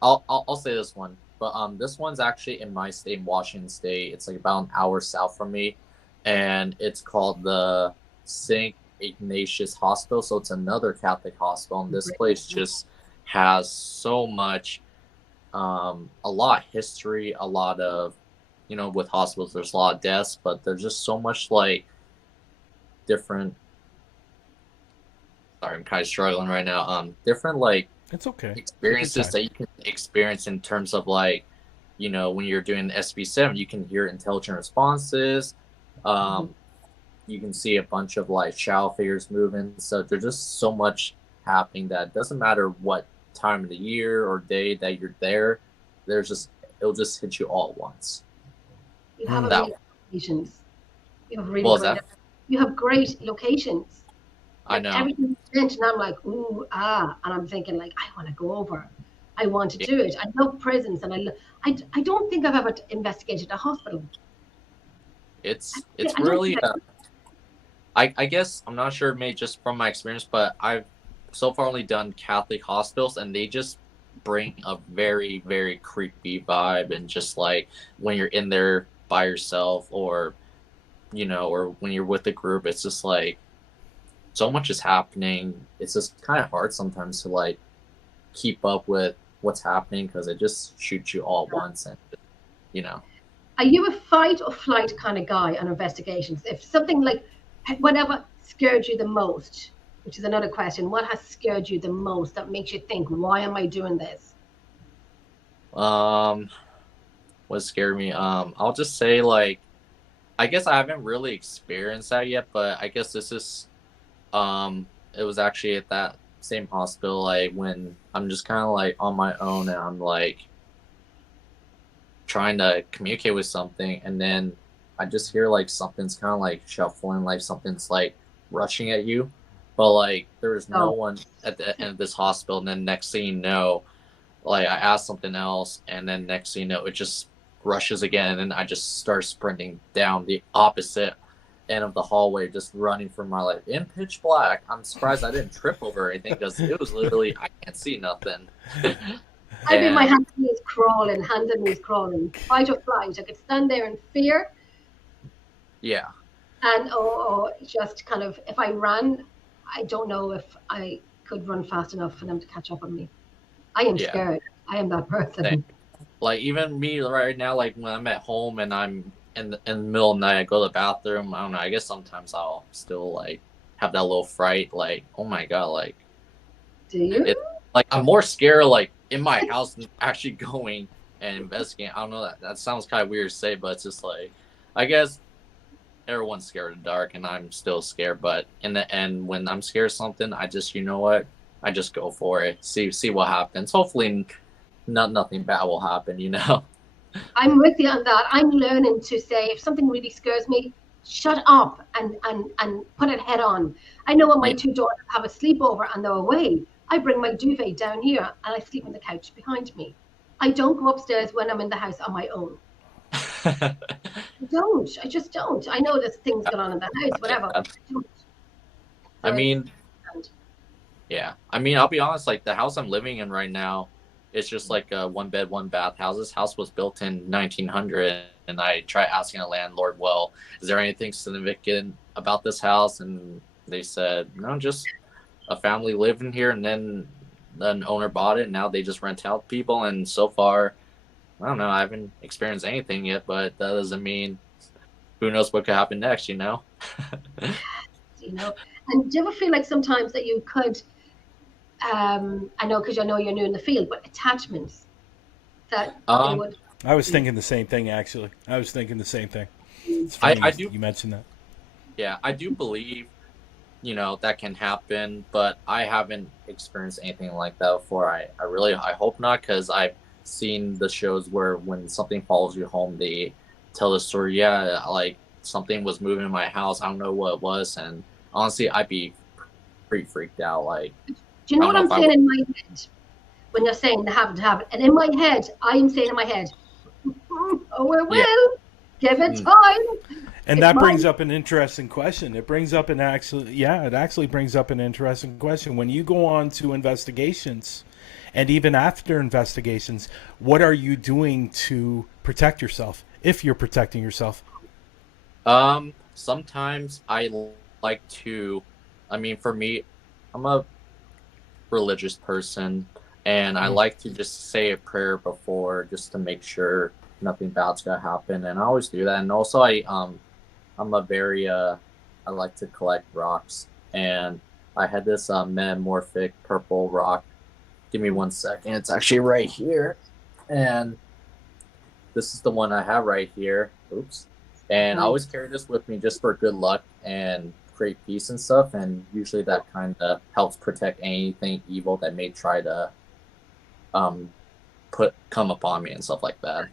I'll say this one. But this one's actually in my state, in Washington State. It's like about an hour south from me, and it's called the St. Ignatius Hospital. So it's another Catholic hospital, and this place just has so much, a lot of history, a lot of, with hospitals, there's a lot of deaths, but there's just so much like different. Sorry, I'm kind of struggling right now. Different like. It's okay. Experiences that you can experience in terms of like, when you're doing SB7, you can hear intelligent responses. You can see a bunch of like shadow figures moving. So there's just so much happening that it doesn't matter what time of the year or day that you're there. It'll just hit you all at once. You have great locations. You have great locations. I know. Everything's mentioned, I'm like, and I'm thinking like, I want to go over. I want to do it. I love prisons, and I don't think I've ever investigated a hospital. It's really. I guess I'm not sure, maybe just from my experience, but I've so far only done Catholic hospitals, and they just bring a very, very creepy vibe, and just like when you're in there by yourself, or or when you're with a group, it's just like. So much is happening. It's just kind of hard sometimes to like keep up with what's happening because it just shoots you all at once, and Are you a fight or flight kind of guy on investigations? If something like whatever scared you the most, which is another question, what has scared you the most that makes you think, why am I doing this? What scared me? I'll just say like, I guess I haven't really experienced that yet, but I guess this is. It was actually at that same hospital, like when I'm just kind of like on my own and I'm like trying to communicate with something, and then I just hear like something's kind of like shuffling, like something's like rushing at you, but like there's no one at the end of this hospital, and then next thing you know, like I asked something else, and then next thing you know, it just rushes again, and I just start sprinting down the opposite end of the hallway, just running for my life in pitch black. I'm surprised I didn't trip over anything because it was literally I can't see nothing. I'd be my hands and knees crawling, fight or flight. I could stand there in fear. Yeah. And or just kind of, if I ran, I don't know if I could run fast enough for them to catch up on me. I am scared. I am that person. Like even me right now, like when I'm at home and I'm in the middle of the night, I go to the bathroom. I don't know. I guess sometimes I'll still like have that little fright, like, oh my god, like, Do you? it, like I'm more scared like in my house than actually going and investigating. I don't know, that sounds kind of weird to say, but it's just like, I guess everyone's scared of the dark, and I'm still scared. But in the end, when I'm scared of something, I just, you know what, I just go for it. See what happens. Hopefully, nothing bad will happen. You know. I'm with you on that. I'm learning to say if something really scares me, shut up and put it head on. I know when my two daughters have a sleepover and they're away, I bring my duvet down here and I sleep on the couch behind me. I don't go upstairs when I'm in the house on my own. I don't. I just don't. I know there's things going on in the house, whatever. But I don't. I mean, yeah. I mean, I'll be honest. Like the house I'm living in right now, it's just like a 1-bed, 1-bath house. This house was built in 1900, and I tried asking a landlord, "Well, is there anything significant about this house?" And they said, "No, just a family living here, and then an owner bought it, and now they just rent out to people." And so far, I don't know. I haven't experienced anything yet, but that doesn't mean who knows what could happen next. You know. You know. And do you ever feel like sometimes that you could? I know because I know you're new in the field, but attachments that they would. I was thinking the same thing, actually. I was thinking the same thing. It's I funny do. you mentioned that. Yeah, I do believe, you know, that can happen, but I haven't experienced anything like that before. I hope not, because I've seen the shows where when something follows you home, they tell the story. Yeah, like something was moving in my house. I don't know what it was, and honestly, I'd be pretty freaked out. Like, do you know what I'm saying in my head when you're saying they haven't have it? And in my head, I am saying in my head, "Oh, it will. Give it time." And that brings up an interesting question. It actually brings up an interesting question. When you go on to investigations, and even after investigations, what are you doing to protect yourself, if you're protecting yourself? Sometimes I like to, I mean, for me, I'm a religious person, and I like to just say a prayer before, just to make sure nothing bad's gonna happen. And I always do that. And also I'm a very I like to collect rocks, and I had this metamorphic purple rock. Give me 1 second. It's actually right here, and this is the one I have right here. Oops. And I always carry this with me just for good luck and create peace and stuff. And usually that kind of helps protect anything evil that may try to come upon me and stuff like that.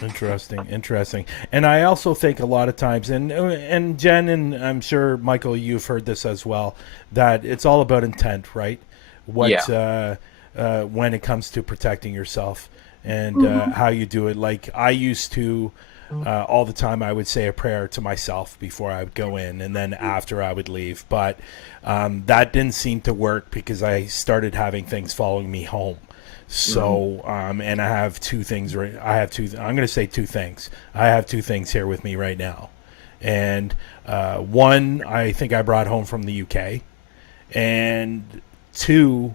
Interesting. And I also think a lot of times, and Jen, and I'm sure Michael, you've heard this as well, that it's all about intent, right? When it comes to protecting yourself and how you do it. Like I used to all the time, I would say a prayer to myself before I would go in, and then after I would leave. But that didn't seem to work because I started having things following me home. So, and I have two things. I'm going to say two things. I have two things here with me right now. And one, I think I brought home from the UK. And two,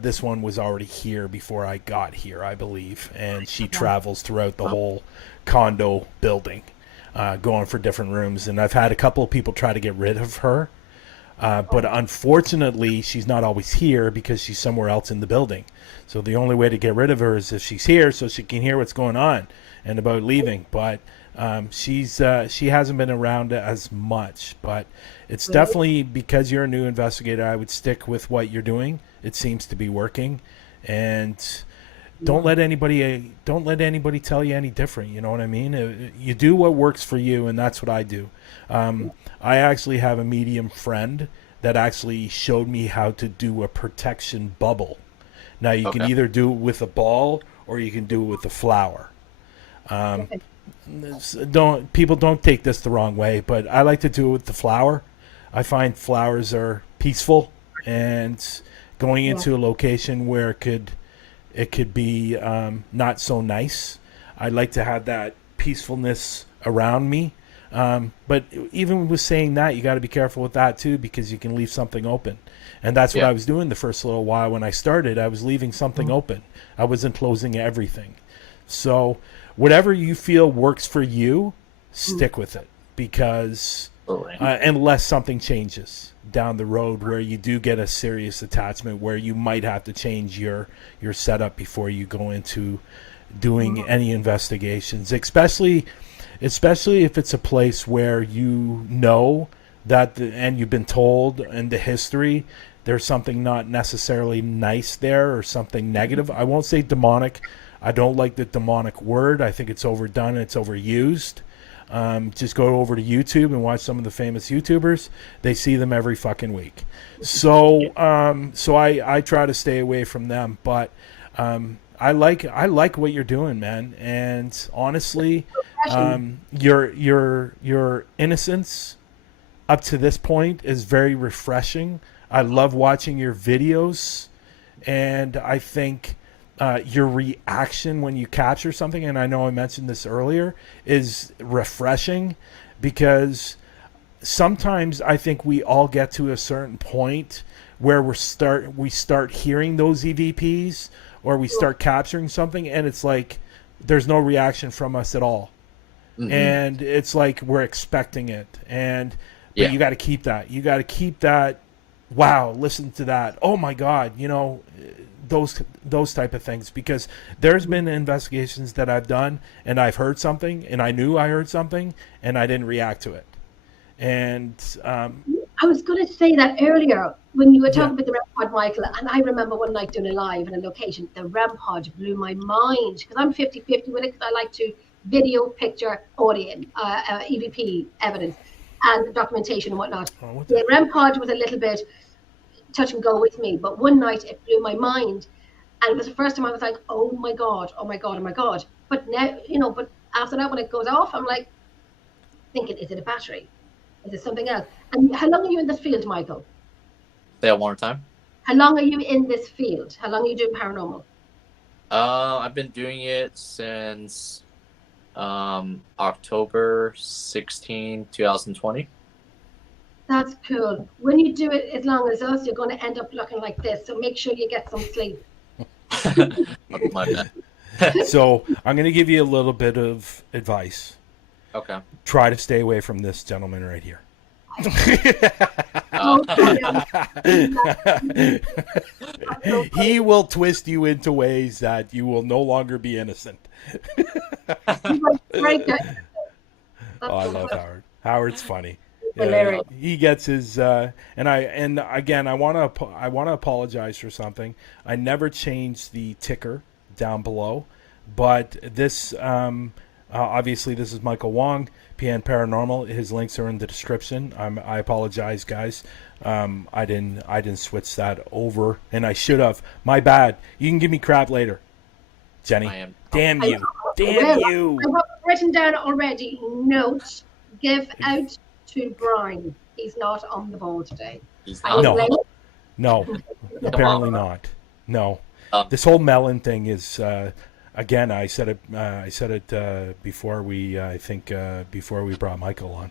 this one was already here before I got here, I believe. And she travels throughout the whole condo building, going for different rooms. And I've had a couple of people try to get rid of her. But unfortunately, she's not always here because she's somewhere else in the building. So the only way to get rid of her is if she's here so she can hear what's going on and about leaving. But she hasn't been around as much. But it's definitely, because you're a new investigator, I would stick with what you're doing. It seems to be working. And don't let anybody tell you any different. You know what I mean? You do what works for you, and that's what I do. I actually have a medium friend that actually showed me how to do a protection bubble. Now you can either do it with a ball or you can do it with a flower. Don't take this the wrong way, but I like to do it with the flower. I find flowers are peaceful, and going into a location where it could be not so nice. I like to have that peacefulness around me. But even with saying that, you got to be careful with that too, because you can leave something open. And that's what I was doing the first little while when I started. I was leaving something open. I wasn't closing everything. So whatever you feel works for you, stick with it, because Absolutely. unless something changes down the road where you do get a serious attachment where you might have to change your setup before you go into doing any investigations, especially if it's a place where you know that and you've been told in the history there's something not necessarily nice there or something negative. I won't say demonic. I don't like the demonic word. I think it's overdone. It's overused. Just go over to YouTube and watch some of the famous YouTubers. They see them every fucking week. So I try to stay away from them. But I like what you're doing, man. And honestly, your innocence up to this point is very refreshing. I love watching your videos, and I think your reaction when you capture something, and I know I mentioned this earlier, is refreshing, because sometimes I think we all get to a certain point where we start hearing those EVPs, or we start capturing something, and it's like there's no reaction from us at all. And it's like we're expecting it, but you got to keep that. You got to keep that. Wow, listen to that. Oh my God, those type of things, because there's been investigations that I've done and I've heard something and I knew I heard something and I didn't react to it. And I was going to say that earlier when you were talking about the REM pod, Michael, and I remember one night doing a live in a location. The REM pod blew my mind, because I'm 50-50 with it, because I like to video, picture, audio, EVP evidence and documentation and whatnot. The REM pod was a little bit touch and go with me, but one night it blew my mind, and it was the first time I was like, oh my God. But now, but after that, when it goes off, I'm like thinking, is it a battery? Is it something else? And how long are you in this field, Michael? Say that one more time. How long are you in this field? How long are you doing paranormal? I've been doing it since October 16, 2020. That's cool. When you do it as long as us, you're going to end up looking like this. So make sure you get some sleep. My bad. So I'm going to give you a little bit of advice. Okay. Try to stay away from this gentleman right here. He will twist you into ways that you will no longer be innocent. Right. Oh, I love Howard. Howard's funny. Hilarious. He gets his and again I want to apologize for something. I never changed the ticker down below, but this obviously this is Micheal Wong, PN Paranormal. His links are in the description. I apologize, guys. I didn't switch that over, and I should have. My bad. You can give me crap later, Jenny. Damn you. Damn you. I have written down already. Notes give out to Bryan. He's not on the ball today. He's not. No, apparently not. No, this whole melon thing is again. I said it before we. I think before we brought Michael on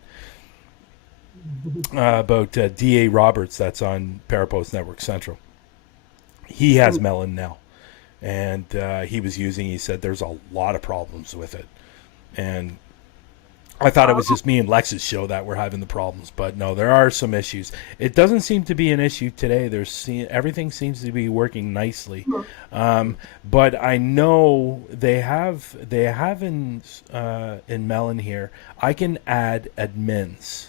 about D.A. Roberts. That's on Parapost Network Central. He has melon now, and he said there's a lot of problems with it, and I thought it was just me and Lex's show that were having the problems, but no, there are some issues. It doesn't seem to be an issue today. Everything seems to be working nicely, but I know they have in Melon here. I can add admins,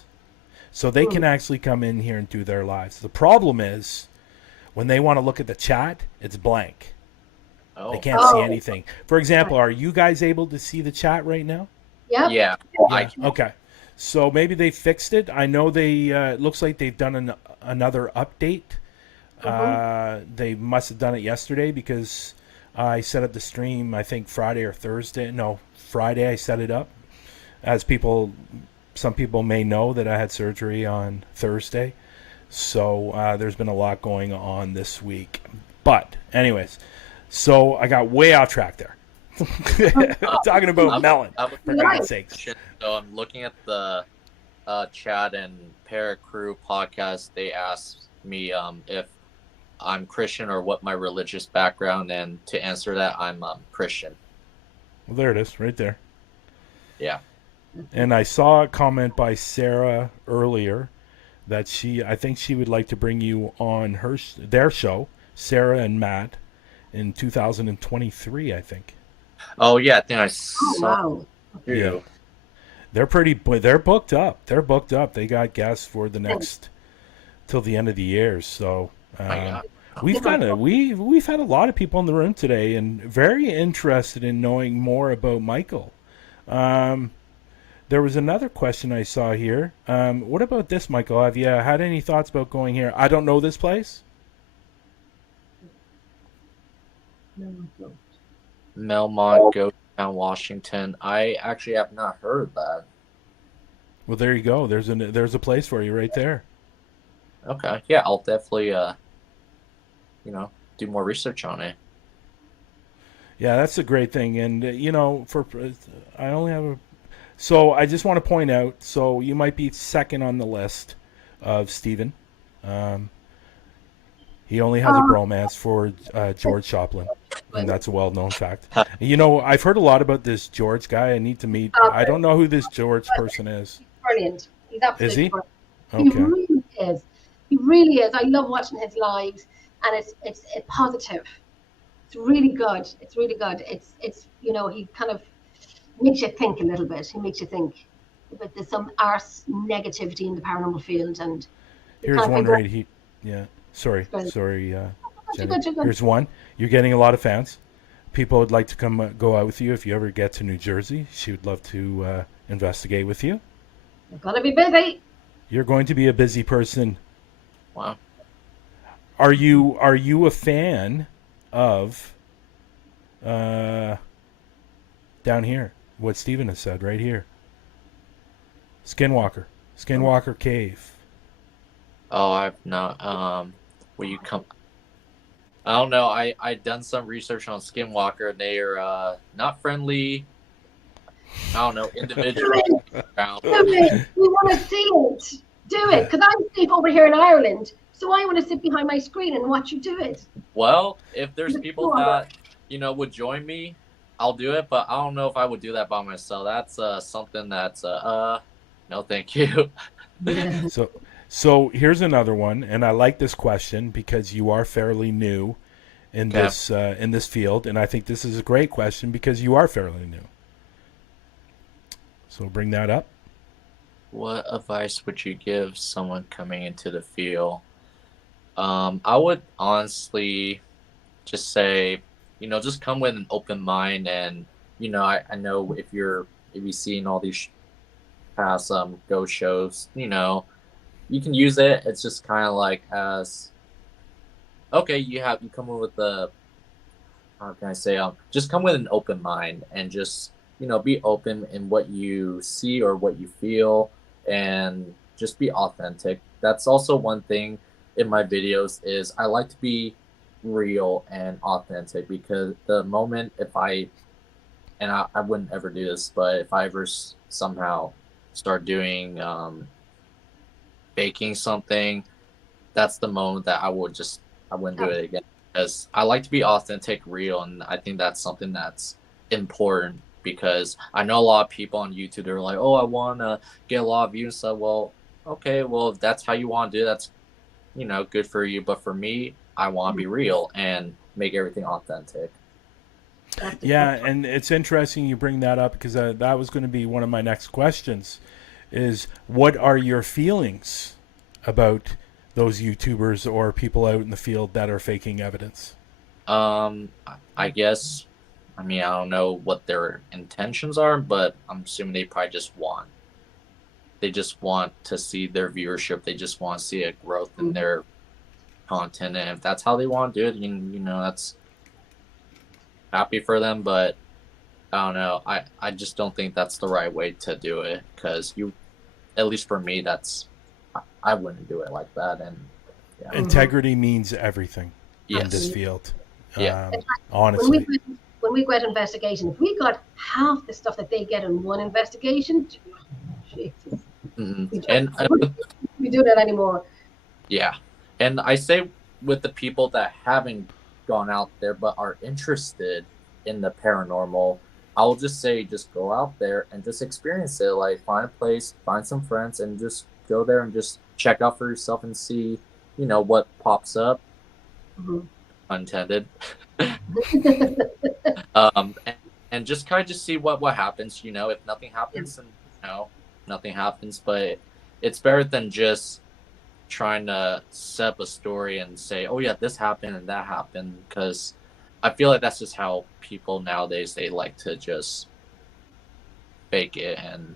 so they can actually come in here and do their lives. The problem is when they want to look at the chat, it's blank. They can't see anything. For example, are you guys able to see the chat right now? Yep. Yeah. Okay. So maybe they fixed it. I know they. It looks like they've done another update. They must have done it yesterday because I set up the stream. I think Friday or Thursday. No, Friday. I set it up. As some people may know that I had surgery on Thursday. So there's been a lot going on this week. But anyways, so I got way off track there. Talking about melon, for God's sakes. So I'm looking at the chat and Paracrew podcast. They asked me if I'm Christian or what my religious background, and to answer that, I'm Christian. Well, there it is, right there. Yeah. And I saw a comment by Sarah earlier that I think she would like to bring you on their show, Sarah and Matt, in 2023, I think. Oh yeah, I think I Oh, saw wow. too. Yeah. They're booked up. They're booked up. They got guests for the next till the end of the year. So My God. we've had a lot of people in the room today and very interested in knowing more about Micheal. There was another question I saw here. What about this, Micheal? Have you had any thoughts about going here? I don't know this place. Melmont, Ghostown, Washington. I actually have not heard of that. Well, there you go. There's a place for you right there. Okay, yeah, I'll definitely do more research on it. Yeah, that's a great thing. And I only have so I just want to point out. So you might be second on the list of Stephen. He only has a bromance for George Joplin, and that's a well-known fact. I've heard a lot about this George guy. I need to meet. I don't know who this George person is. Brilliant. He's absolutely Is he? brilliant. Okay. He really is. He really is. I love watching his lives, and it's positive. It's really good. It's really good. It's he kind of makes you think a little bit. He makes you think. But there's some arse negativity in the paranormal field, and Here's one right here. Yeah. Sorry, Jenny. Here's one. You're getting a lot of fans. People would like to come go out with you if you ever get to New Jersey. She would love to investigate with you. You're gonna be busy. You're going to be a busy person. Wow. Are you a fan of down here? What Stephen has said right here. Skinwalker Cave. Oh, I've not. Will you come? I don't know. I done some research on Skinwalker. They are not friendly. I don't know, individuals. Do it. We want to see it. Do it, because I'm safe over here in Ireland, so I want to sit behind my screen and watch you do it. Well, if there's people that would join me, I'll do it. But I don't know if I would do that by myself. That's something that's no, thank you. So here's another one, and I like this question because you are fairly new in this field, and I think this is a great question because you are fairly new. So bring that up. What advice would you give someone coming into the field? I would honestly just say, just come with an open mind, and I know if you've seen all these past ghost shows, you can use it. It's just kind of like as okay, you come in with the how can I say just come with an open mind and just be open in what you see or what you feel, and just be authentic. That's also one thing in my videos is I like to be real and authentic, because the moment I wouldn't ever do this, but if I ever somehow start doing baking something, that's the moment that I wouldn't do it again, because I like to be authentic, real, and I think that's something that's important, because I know a lot of people on YouTube, they're like, oh, I want to get a lot of views and stuff. Well, okay, well, if that's how you want to do it, that's good for you, but for me, I want to be real and make everything authentic. Yeah, and it's interesting you bring that up, because that was going to be one of my next questions, is what are your feelings about those YouTubers or people out in the field that are faking evidence? I guess, I don't know what their intentions are, but I'm assuming they probably just want to see their viewership. They just want to see a growth in their content, and if that's how they want to do it, that's happy for them. But I don't know. I just don't think that's the right way to do it, because at least for me, I wouldn't do it like that. And yeah. Integrity means everything in this field. Yeah. Honestly. When we go out investigation, if we got half the stuff that they get in one investigation, Jesus. And we do that anymore. Yeah, and I say with the people that haven't gone out there but are interested in the paranormal, I'll just say, just go out there and just experience it. Like, find a place, find some friends, and just go there and just check out for yourself and see, what pops up. Mhm. Unintended. And just kind of just see what happens. If nothing happens, then nothing happens. But it's better than just trying to set up a story and say, oh yeah, this happened and that happened, because I feel like that's just how people nowadays, they like to just fake it. And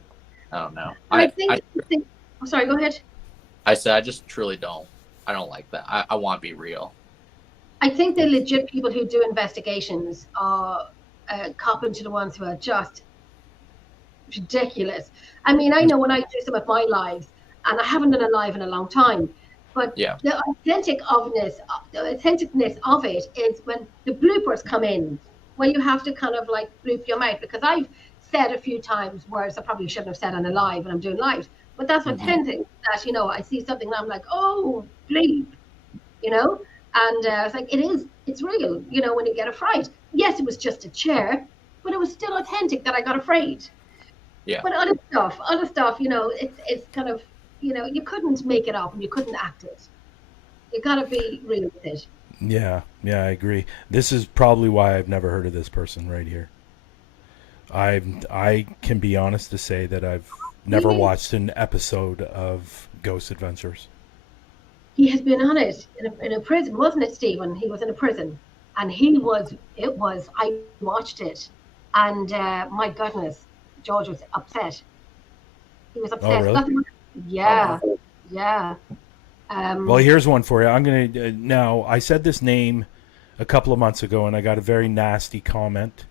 I don't know. I think. Oh, sorry. Go ahead. I said I just truly don't. I don't like that. I want to be real. I think the legit people who do investigations are copping to the ones who are just ridiculous. I mean, I know when I do some of my lives, and I haven't done a live in a long time, but Yeah. the authenticness of it is when the bloopers come in, where you have to kind of like bloop your mouth, because I've said a few times words I probably shouldn't have said on a live when I'm doing lives, but that's authentic. That I see something and I'm like, oh bleep, and it's like it's real, when you get a fright. Yes, it was just a chair, but it was still authentic that I got afraid. Yeah. But other stuff, it's kind of, you couldn't make it up and you couldn't act it. You got to be real with it. Yeah, I agree. This is probably why I've never heard of this person right here. I can be honest to say that I've never watched an episode of Ghost Adventures. He has been on it in a prison, wasn't it, Stephen? He was in a prison, and I watched it, and my goodness, George was upset. He was upset. Oh, really? Yeah, yeah. Well, here's one for you. I'm going to now. I said this name a couple of months ago, and I got a very nasty comment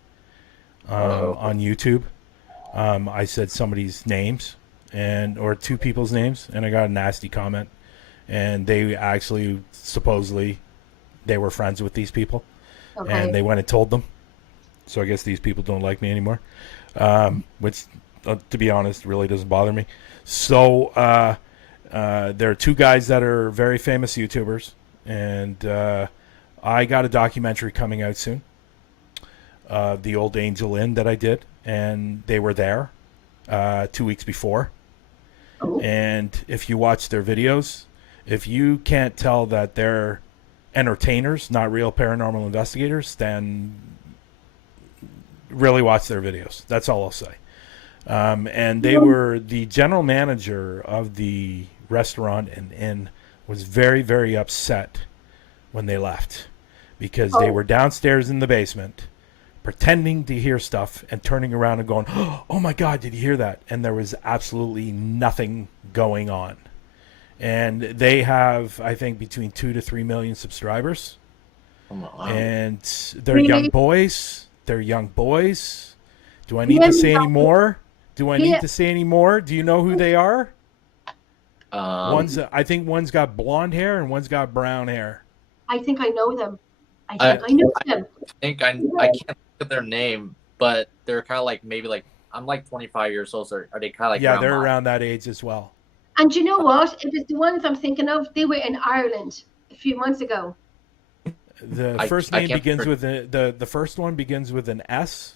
on YouTube. I said somebody's names or two people's names, and I got a nasty comment. And they actually supposedly they were friends with these people, and they went and told them. So I guess these people don't like me anymore, which, to be honest, really doesn't bother me. So there are two guys that are very famous YouTubers, and I got a documentary coming out soon, the Old Angel Inn that I did, and they were there 2 weeks before. And if you watch their videos, if you can't tell that they're entertainers, not real paranormal investigators, then really watch their videos. That's all I'll say. And they were the general manager of the restaurant and inn was very, very upset when they left, because they were downstairs in the basement pretending to hear stuff and turning around and going, oh my God, did you hear that? And there was absolutely nothing going on. And they have, I think, between 2 to 3 million subscribers. And they're young boys. They're young boys. Do I need to say any more? Do I need to say any more? Do you know who they are? I think one's got blonde hair and one's got brown hair. I think I know them. I know them. I can't think of their name, but they're kind of like, maybe like, I'm like 25 years old, so are they kind of like... Yeah, they're around that age as well. And you know what? It was the ones I'm thinking of. They were in Ireland a few months ago. The first name begins with the first one begins with an S.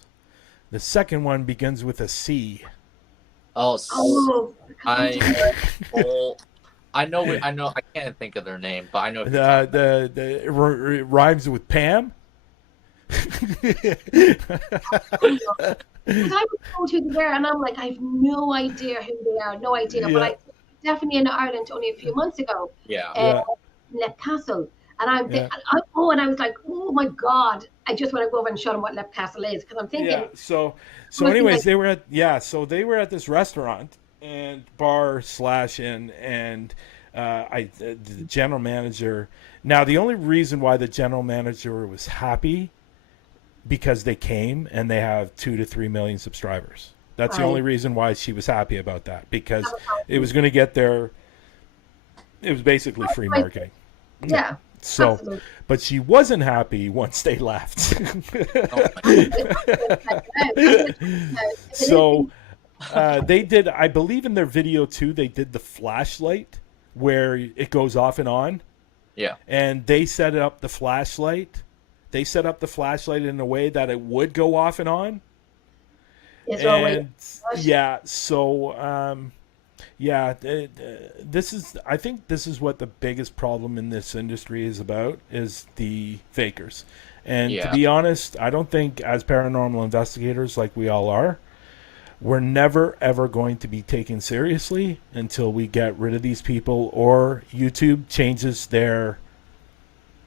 The second one begins with a C. Oh. I know. I can't think of their name, but I know. It rhymes with Pam. Because I was told who they were, and I'm like, I have no idea who they are, no idea. Yeah. But I definitely in Ireland only a few months ago. Yeah. Lep Castle, and and I was like, oh my God! I just want to go over and show them what Lep Castle is, because I'm thinking. Yeah. So anyways, they were at this restaurant and bar /inn, and the general manager. Now, the only reason why the general manager was happy, because they came and they have 2 to 3 million subscribers. That's the only reason why she was happy about that, because it was going to get their. It was basically free marketing. Yeah. So, absolutely. But she wasn't happy once they left. So, they did. I believe in their video too. They did the flashlight where it goes off and on. Yeah. And they set up the flashlight. They set up the flashlight in a way that it would go off and on. It's always And yeah, so yeah, this is. I think this is what the biggest problem in this industry is about is the fakers. And to Yeah. be honest, I don't think as paranormal investigators, like we all are, we're never ever going to be taken seriously until we get rid of these people or YouTube changes their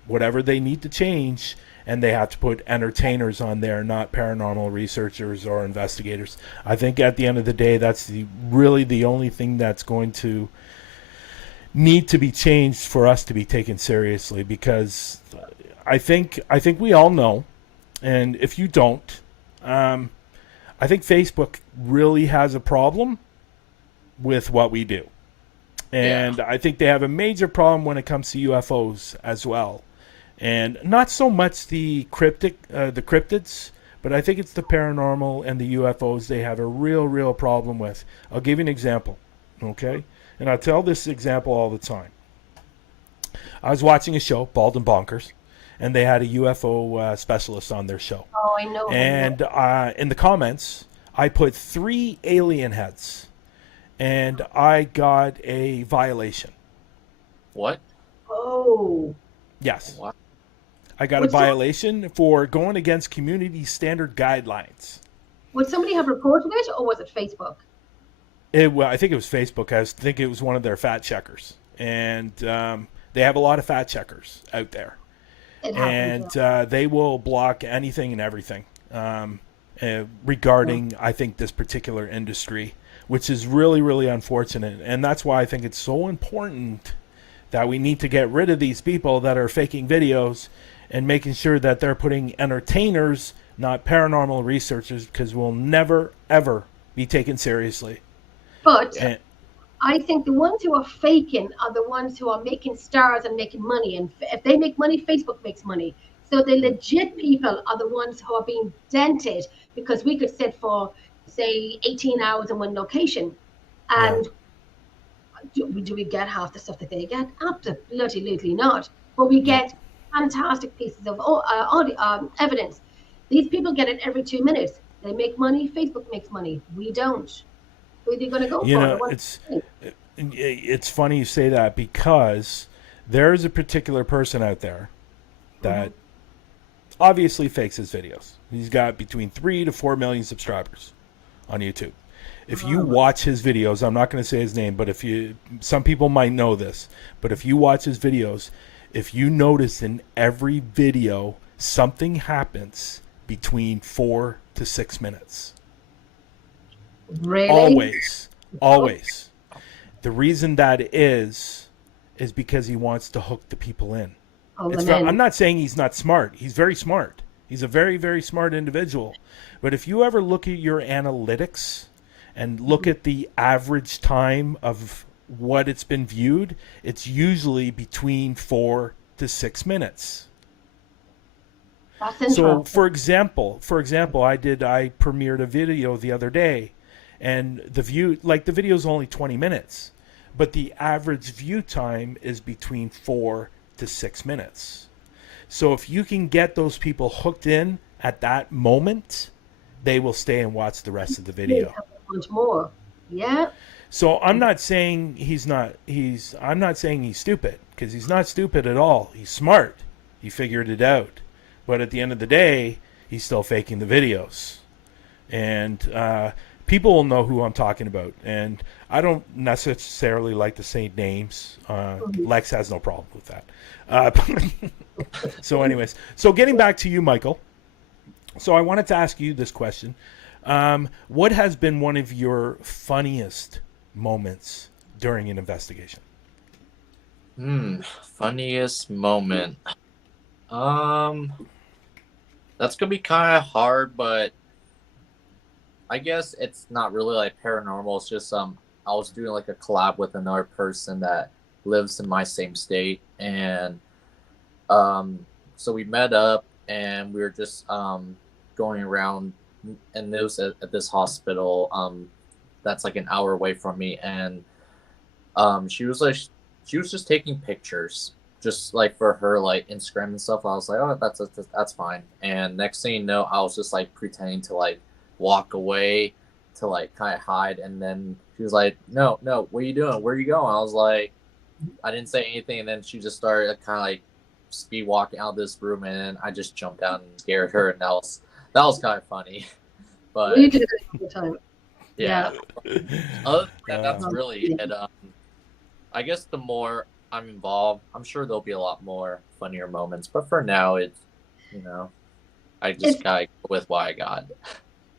whatever they need to change, and they have to put entertainers on there, not paranormal researchers or investigators. I think at the end of the day, that's really the only thing that's going to need to be changed for us to be taken seriously. Because I think we all know, and if you don't, I think Facebook really has a problem with what we do. And I think they have a major problem when it comes to UFOs as well. And not so much the cryptids, but I think it's the paranormal and the UFOs they have a real problem with. I'll give you an example, okay? And I tell this example all the time. I was watching a show, Bald and Bonkers, and they had a UFO specialist on their show. Oh, I know. And in the comments, I put 3 alien heads, and I got a violation. What? Oh. Yes. What? I got a violation for going against community standard guidelines. Would somebody have reported it, or was it Facebook? Well, I think it was Facebook. I think it was one of their fact checkers. And they have a lot of fact checkers out there. It happens. And they will block anything and everything regarding, I think, this particular industry, which is really unfortunate. And that's why I think it's so important that we need to get rid of these people that are faking videos and making sure that they're putting entertainers, not paranormal researchers, because we'll never, ever be taken seriously. But I think the ones who are faking are the ones who are making stars and making money. And if they make money, Facebook makes money. So the legit people are the ones who are being dented, because we could sit for, say, 18 hours in one location. And do we get half the stuff that they get? Absolutely not. But we get fantastic pieces of evidence. These people get it every 2 minutes. They make money. Facebook makes money. We don't. Who are they going to go for? It's funny you say that, because there is a particular person out there that obviously fakes his videos. He's got between 3 to 4 million subscribers on YouTube. If you watch his videos, I'm not going to say his name, but some people might know this, but if you watch his videos, if you notice in every video, something happens between 4 to 6 minutes. Really? Always. The reason that is because he wants to hook the people in. I'm not saying he's not smart. He's very smart. He's a very smart individual. But if you ever look at your analytics and look at the average time of what it's been viewed, it's usually between 4 to 6 minutes. That's interesting. So, for example, I premiered a video the other day, and the video is only 20 minutes, but the average view time is between 4 to 6 minutes. So if you can get those people hooked in at that moment, they will stay and watch the rest of the video. Much more. Yeah. So I'm not saying I'm not saying he's stupid, because he's not stupid at all. He's smart. He figured it out. But at the end of the day, he's still faking the videos. And people will know who I'm talking about. And I don't necessarily like to say names. Lex has no problem with that. So anyways, getting back to you, Michael. So I wanted to ask you this question. What has been one of your funniest moments during an investigation? Funniest moment. That's gonna be kind of hard, but I guess it's not really like paranormal. It's just I was doing like a collab with another person that lives in my same state, and so we met up and we were just going around, and it was at this hospital that's like an hour away from me, and she was just taking pictures, just like for her like Instagram and stuff. I was like, oh, that's fine. And next thing you know, I was just like pretending to like walk away to like kind of hide, and then she was like, "No, no, what are you doing? Where are you going?" I was like, I didn't say anything, and then she just started kind of like speed walking out of this room, and then I just jumped out and scared her, and that was kind of funny. But We do it all the time. yeah, other than that, that's Uh, really it. I guess the more I'm involved, I'm sure there'll be a lot more funnier moments. But for now, it's, I just gotta go with what I got.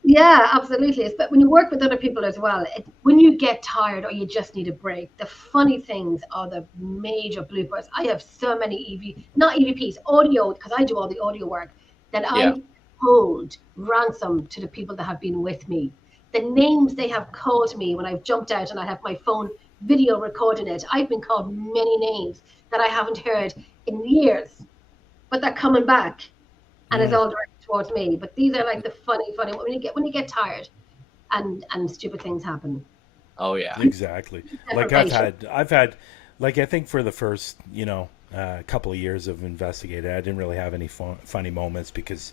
Yeah, absolutely. But when you work with other people as well, when you get tired or you just need a break, the funny things are the major bloopers. I have so many not EVPs, audio, because I do all the audio work, that Yeah. I hold ransom to the people that have been with me. The names they have called me when I've jumped out and I have my phone video recording it. I've been called many names that I haven't heard in years, but they're coming back, and it's all directed towards me. But these are like the funny when you get tired, and stupid things happen. Oh yeah. Exactly. Like Deprivation. I've had, like I think for the first, couple of years of investigating, I didn't really have any funny moments because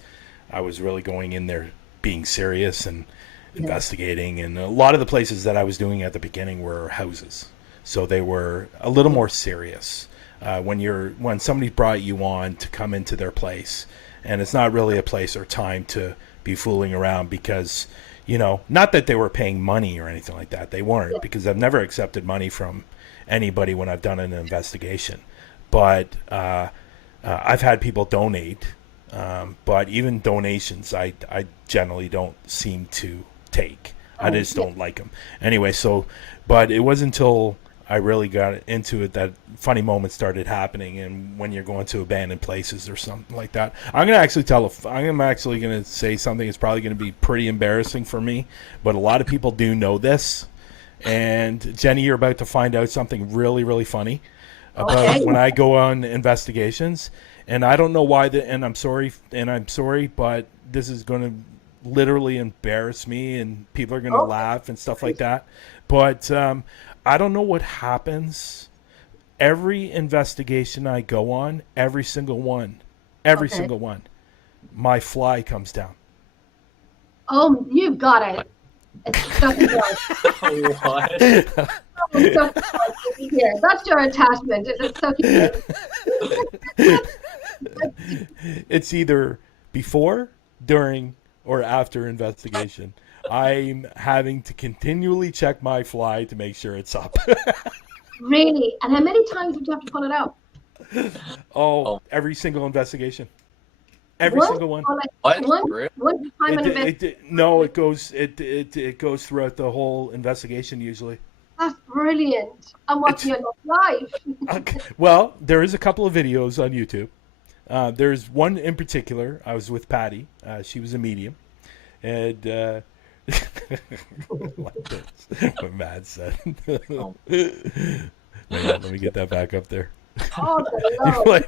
I was really going in there being serious and investigating, and a lot of the places that I was doing at the beginning were houses, so they were a little more serious. When somebody brought you on to come into their place, and it's not really a place or time to be fooling around because, not that they were paying money or anything like that. They weren't, because I've never accepted money from anybody when I've done an investigation. But I've had people donate, but even donations, I generally don't seem to take. I just don't like them. Anyway, but it wasn't until I really got into it that funny moments started happening, and when you're going to abandoned places or something like that. I'm actually going to say something that's probably going to be pretty embarrassing for me, but a lot of people do know this. And Jenny, you're about to find out something really, really funny about when I go on investigations, and I don't know why and I'm sorry, but this is going to literally embarrass me, and people are going to laugh and stuff like that. But I don't know what happens. Every investigation I go on, every single one, my fly comes down. Oh, you got it. It's stuck in yours. What? Yeah, that's your attachment. It's stuck in yours. It's either before, during, or after investigation. I'm having to continually check my fly to make sure it's up. Really? And how many times would you have to pull it out? Every single investigation. Every One? single one. Or like What? one Really? time an investigation? No, it goes throughout the whole investigation usually. That's brilliant. I'm watching it live. Well, there is a couple of videos on YouTube. There's one in particular. I was with Patty. She was a medium, and like this, what Matt said. Oh. Wait, let me get that back up there. Oh, the Lord.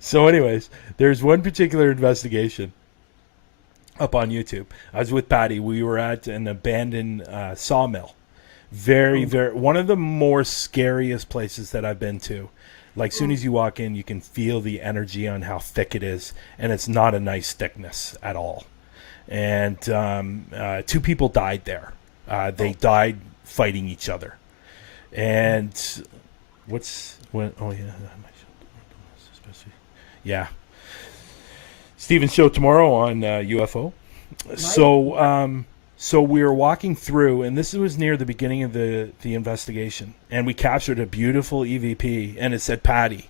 So anyways, there's one particular investigation up on YouTube. I was with Patty. We were at an abandoned sawmill. Very one of the more scariest places that I've been to. Like, soon as you walk in, you can feel the energy on how thick it is, and it's not a nice thickness at all. And 2 people died there. They died fighting each other. And yeah, Steven's show tomorrow on UFO. Right. So we were walking through, and this was near the beginning of the investigation, and we captured a beautiful EVP, and it said Patty.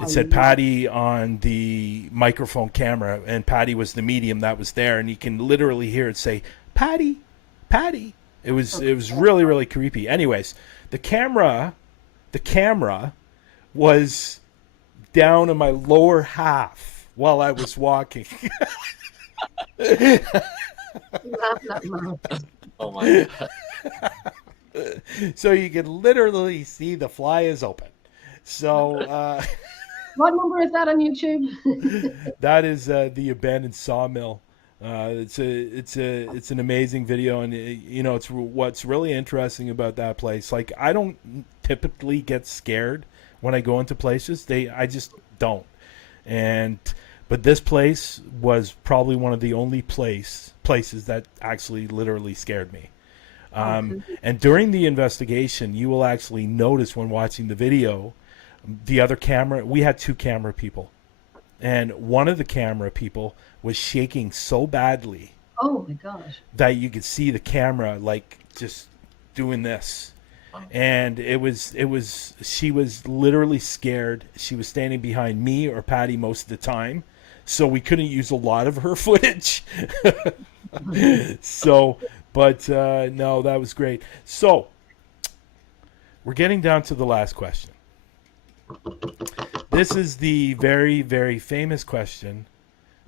It said Patty on the microphone camera, and Patty was the medium that was there, and you can literally hear it say, Patty, Patty. It was really, really creepy. Anyways, the camera was down in my lower half while I was walking. Oh my god. So you can literally see the fly is open. So What number is that on YouTube? that is the abandoned sawmill. It's an amazing video, and it's what's really interesting about that place. Like, I don't typically get scared when I go into places. I just don't. But this place was probably one of the only places that actually literally scared me. And during the investigation, you will actually notice when watching the video, the other camera, we had 2 camera people. And one of the camera people was shaking so badly. Oh my gosh. That you could see the camera like just doing this. And she was literally scared. She was standing behind me or Patty most of the time. So we couldn't use a lot of her footage. No, that was great. So we're getting down to the last question. This is the very, very famous question.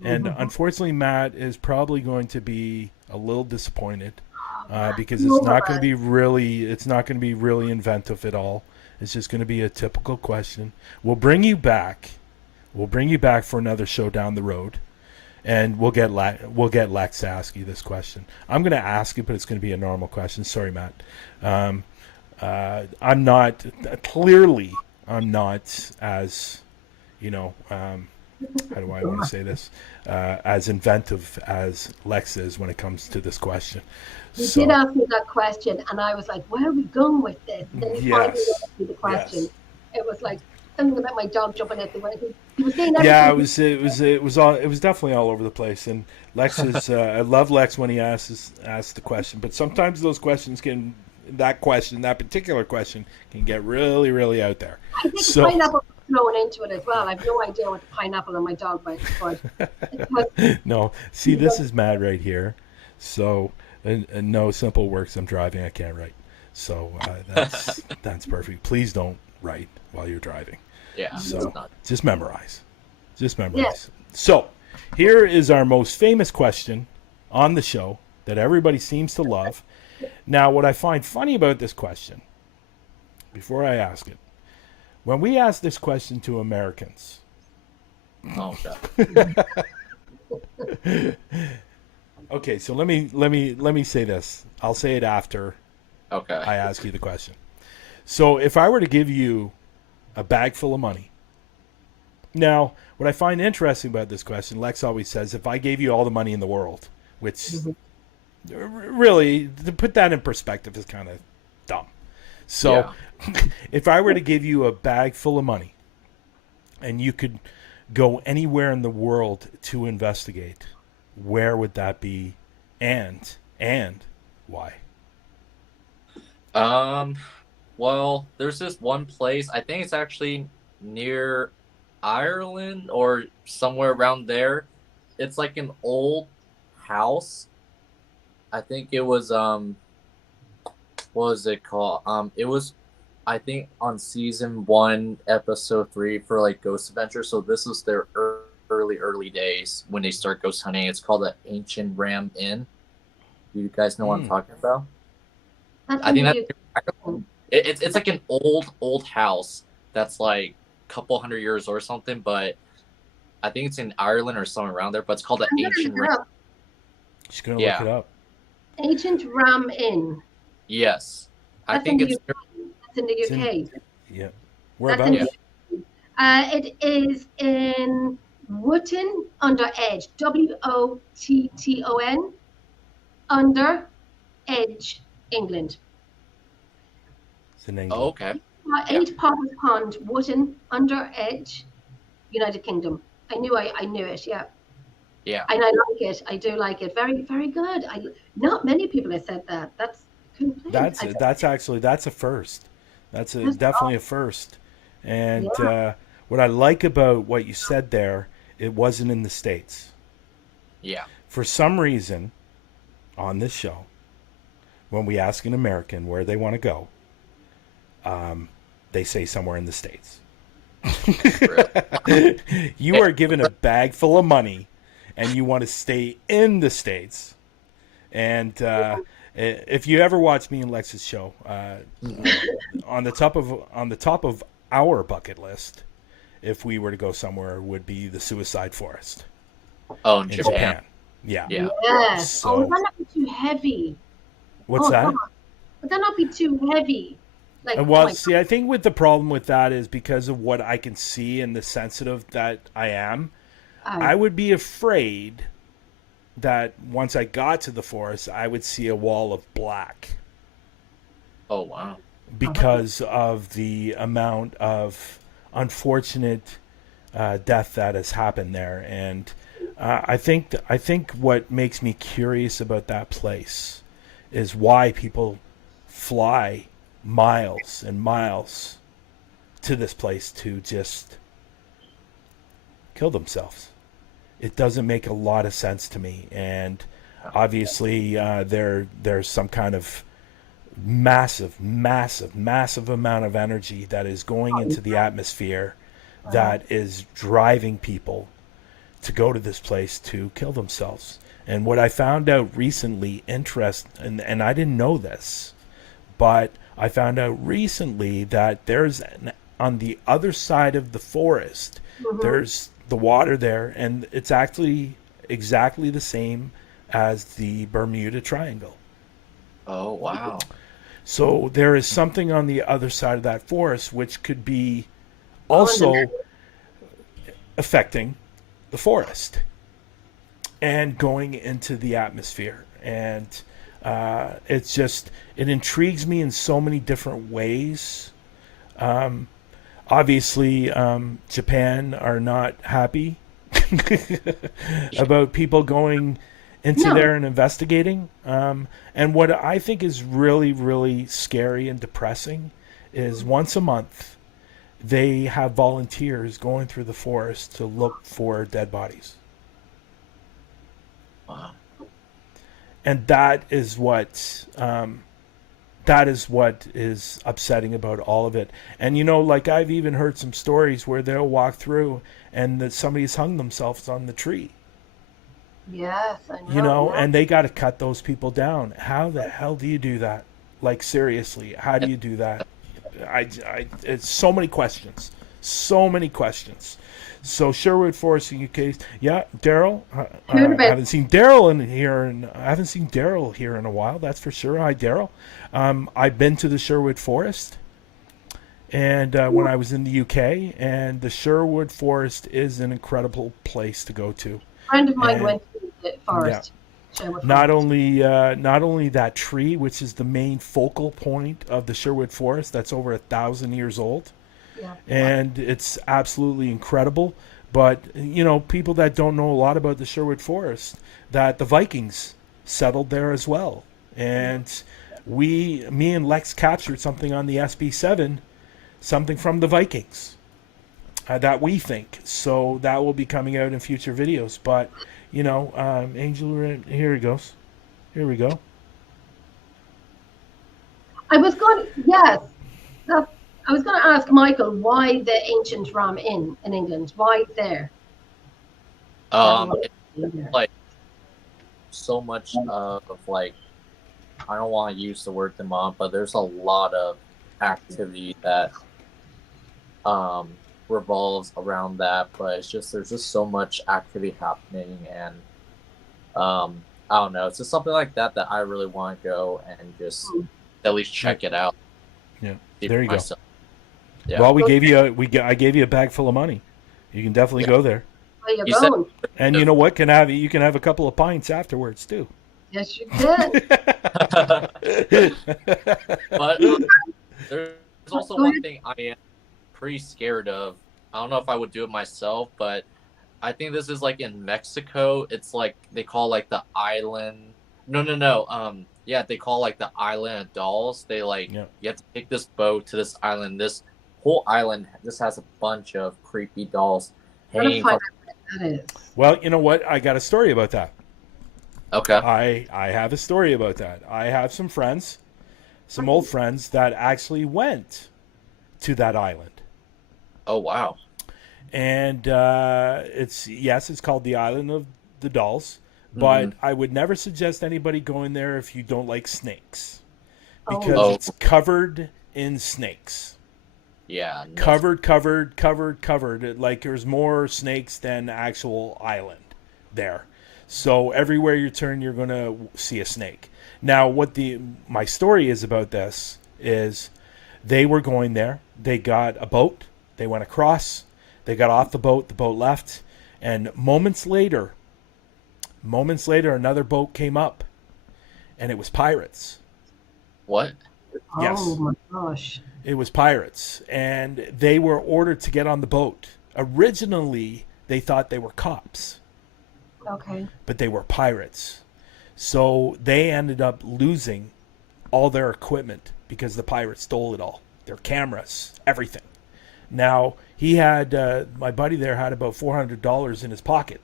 And unfortunately, Matt is probably going to be a little disappointed because it's not going to be really inventive at all. It's just going to be a typical question. We'll bring you back for another show down the road, and we'll get Lex to ask you this question. I'm going to ask it, but it's going to be a normal question. Sorry, Matt. I'm not as, how do I want to say this? As inventive as Lex is when it comes to this question. You did ask me that question, and I was like, "Where are we going with this?" And then you finally asked me the question. Yes. It was like something about my dog jumping at the window. He was saying everything. Yeah, it was definitely all over the place. And Lex is I love Lex when he asks the question, but sometimes those questions that particular question can get really, really out there. I think the pineapple was thrown into it as well. I have no idea what the pineapple on my dog was. No, see, this is Matt right here. So, and no, simple works. I'm driving. I can't write. So that's perfect. Please don't write while you're driving. Yeah. So just memorize. Yeah. So here is our most famous question on the show that everybody seems to love. Now, what I find funny about this question, before I ask it, when we ask this question to Americans. Oh God. Okay, so let me say this. I'll say it after Okay. I ask you the question. So if I were to give you a bag full of money. Now, what I find interesting about this question, Lex always says, if I gave you all the money in the world, which really, to put that in perspective is kind of dumb. So if I were to give you a bag full of money and you could go anywhere in the world to investigate, where would that be and why? Well, there's this one place, I think it's actually near Ireland or somewhere around there. It's like an old house. I think it was what was it called? It was, I think, on season 1, episode 3 for like Ghost Adventure. So this was their early days when they start ghost hunting. It's called the Ancient Ram Inn. Do you guys know what I'm talking about? I think it's like an old house that's like a couple hundred years or something, but I think it's in Ireland or somewhere around there. But it's called the Ancient Ram. She's gonna look it up. Ancient Ram Inn. Yes, I think it's. That's in the UK. Yeah, whereabouts? It is in Wootton under Edge. Wotton under Edge, England. It's in England. Oh, okay. 8 Potters Pond, Wootton under Edge, United Kingdom. I knew it. Yeah. Yeah. And I like it. I do like it. Very, very good. Not many people have said that. That's complete. That's a first. That's definitely a first. And what I like about what you said there, it wasn't in the States. Yeah. For some reason, on this show, when we ask an American where they want to go, they say somewhere in the States. You are given a bag full of money, and you want to stay in the States. And if you ever watch me and Lex's show, on the top of our bucket list, if we were to go somewhere, would be the Suicide Forest. Oh, in Japan. Yeah. Yes. So, would that not be too heavy? What's that? Would that not be too heavy? Like, Well, my, see, I think with the problem with that is because of what I can see and the sensitive that I am, I would be afraid that once I got to the forest, I would see a wall of black Oh wow. because of the amount of unfortunate death that has happened there. And I think what makes me curious about that place is why people fly miles and miles to this place to just kill themselves. It doesn't make a lot of sense to me, and obviously there's some kind of massive amount of energy that is going into the atmosphere that is driving people to go to this place to kill themselves. And what I found out recently, and I didn't know this, but I found out recently that on the other side of the forest, there's the water there, and it's actually exactly the same as the Bermuda Triangle. Oh wow. So there is something on the other side of that forest which could be also affecting the forest and going into the atmosphere. And it intrigues me in so many different ways. Obviously, Japan are not happy about people going into there and investigating. And what I think is really, really scary and depressing is once a month they have volunteers going through the forest to look for dead bodies. Wow. And that is what is upsetting about all of it. And like I've even heard some stories where they'll walk through and that somebody's hung themselves on the tree. yes, I know. And they got to cut those people down. How the hell do you do that? Like, seriously, how do you do that? It's so many questions. So Sherwood Forest in UK. Yeah, Daryl. I haven't seen Daryl here in a while. That's for sure. Hi, Daryl. I've been to the Sherwood Forest, and when I was in the UK, and the Sherwood Forest is an incredible place to go to. A friend of mine went to the forest. Not only that tree, which is the main focal point of the Sherwood Forest, that's over 1,000 years old, and it's absolutely incredible. But people that don't know a lot about the Sherwood Forest, that the Vikings settled there as well, and me and Lex captured something on the SB7, something from the Vikings. That we think. So that will be coming out in future videos. But, Angel, here he goes. Here we go. I was going to ask Michael why the ancient Ram Inn in England. Why there? It's like so much of like, I don't want to use the word demand, but there's a lot of activity that revolves around that. But there's just so much activity happening, and I don't know. It's just something like that I really want to go and just at least check it out. Yeah, there you go. Yeah. Well, I gave you a bag full of money. You can definitely go there. Where you going? And you know what? You can have a couple of pints afterwards too. Yes, you can. But there's also one thing I am pretty scared of. I don't know if I would do it myself, but I think this is like in Mexico. It's like they call like the island. No. Yeah, they call like the island of dolls. They you have to take this boat to this island. This whole island just has a bunch of creepy dolls hanging from. That is. Well, you know what? I got a story about that. Okay. I have a story about that. I have some friends, some old friends that actually went to that island. Oh wow. And it's called the Island of the Dolls, but I would never suggest anybody going there if you don't like snakes, because it's covered in snakes. Yeah. No. Covered. Like there's more snakes than actual island there. So everywhere you turn, you're going to see a snake. Now, what my story is about this is They were going there. They got a boat. They went across. They got off the boat. The boat left. And moments later, another boat came up, and it was pirates. What? Yes. Oh my gosh. It was pirates, and they were ordered to get on the boat. Originally, they thought they were cops, Okay. but they were pirates. So they ended up losing all their equipment because the pirates stole it all. Their cameras, everything. Now, he had, my buddy there had about $400 in his pocket,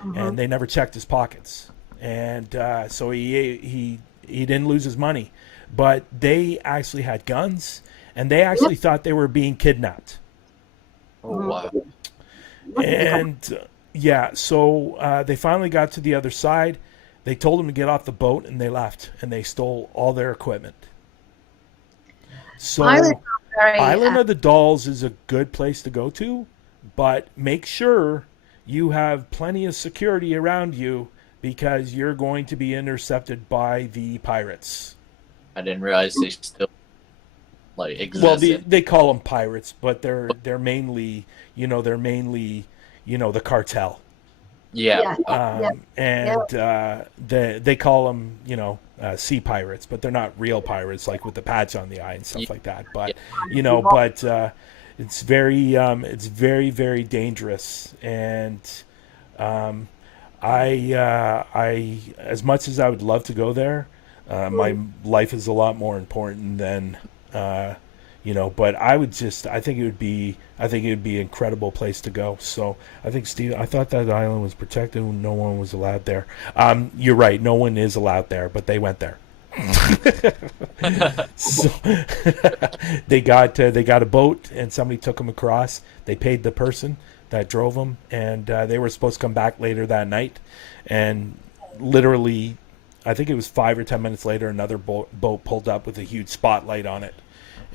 and they never checked his pockets. And so he didn't lose his money. But they actually had guns, and they actually thought they were being kidnapped. Oh, wow. And so they finally got to the other side. They told them to get off the boat, and they left, and they stole all their equipment. So Island of the Dolls is a good place to go to, but make sure you have plenty of security around you because you're going to be intercepted by the pirates. I didn't realize they still like existed. Well, they call them pirates, but they're mainly the cartel. Yeah. And they call them sea pirates, but they're not real pirates like with the patch on the eye and stuff like that. But it's very very dangerous, and I as much as I would love to go there, my life is a lot more important than but I think it would be an incredible place to go. So I think, Steve, I thought that island was protected and no one was allowed there. You're right, no one is allowed there, but they went there. So they got a boat and somebody took them across. They paid the person that drove them, and they were supposed to come back later that night, and literally I think it was 5 or 10 minutes later another boat pulled up with a huge spotlight on it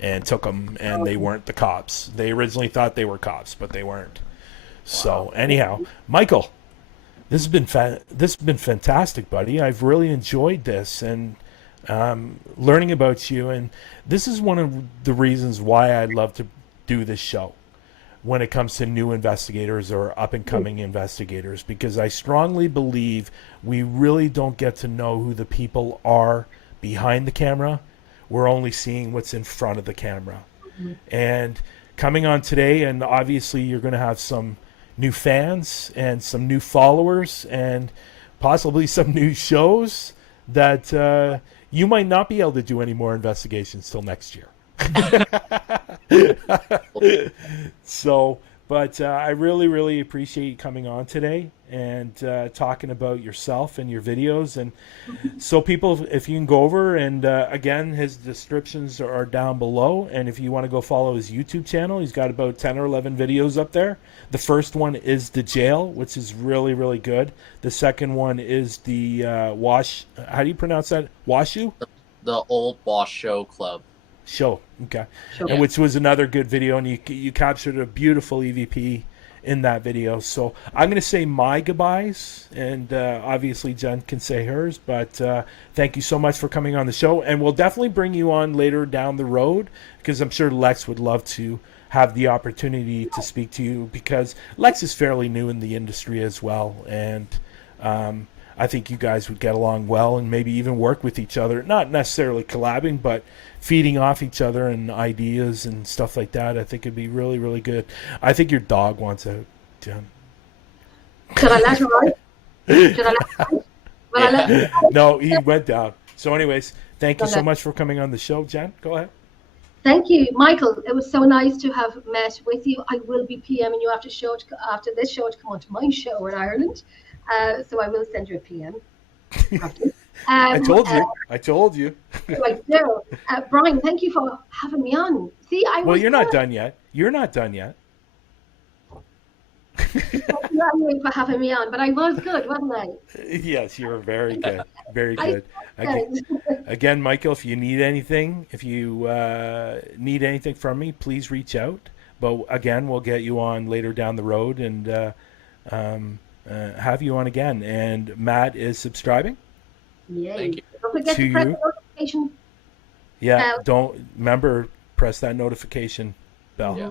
and took them, and they weren't the cops. They originally thought they were cops, but they weren't. So anyhow, Micheal, this has been fantastic, buddy. I've really enjoyed this and learning about you, and this is one of the reasons why I love to do this show when it comes to new investigators or up-and-coming investigators, because I strongly believe we really don't get to know who the people are behind the camera. We're only seeing what's in front of the camera. And coming on today, and obviously you're going to have some new fans and some new followers and possibly some new shows that you might not be able to do any more investigations till next year. So, but I really, really appreciate you coming on today and talking about yourself and your videos. And so people, if you can go over and again, his descriptions are down below. And if you want to go follow his YouTube channel, he's got about 10 or 11 videos up there. The first one is The Jail, which is really, really good. The second one is the how do you pronounce that? Washu? The Old Boss Show Club. Show, okay. Show. And which was another good video, and you captured a beautiful EVP in that video. So I'm going to say my goodbyes, and obviously Jen can say hers, but thank you so much for coming on the show, and we'll definitely bring you on later down the road, because I'm sure Lex would love to have the opportunity to speak to you, because Lex is fairly new in the industry as well, and I think you guys would get along well and maybe even work with each other, not necessarily collabing, but feeding off each other and ideas and stuff like that. I think it'd be really, really good. I think your dog wants out, Jen. Should I let her out? Should I let her out? Will I let her out? No, he went down. So anyways, thank you so much for coming on the show, Jen. Go ahead. Thank you, Micheal. It was so nice to have met with you. I will be PMing you after this show to come on to my show in Ireland. So I will send you a PM. I told you. Right, so, Bryan, thank you for having me on. See, Well, you're not done yet. You're not done yet. Not you for having me on, but I was good, wasn't I? Yes, you were very good. Very good. Again, Micheal, if you need anything, from me, please reach out. But again, we'll get you on later down the road and have you on again. And Matt is subscribing. Yay. Thank you. Don't forget to press the notification. Yeah, don't remember, press that notification bell. Yeah.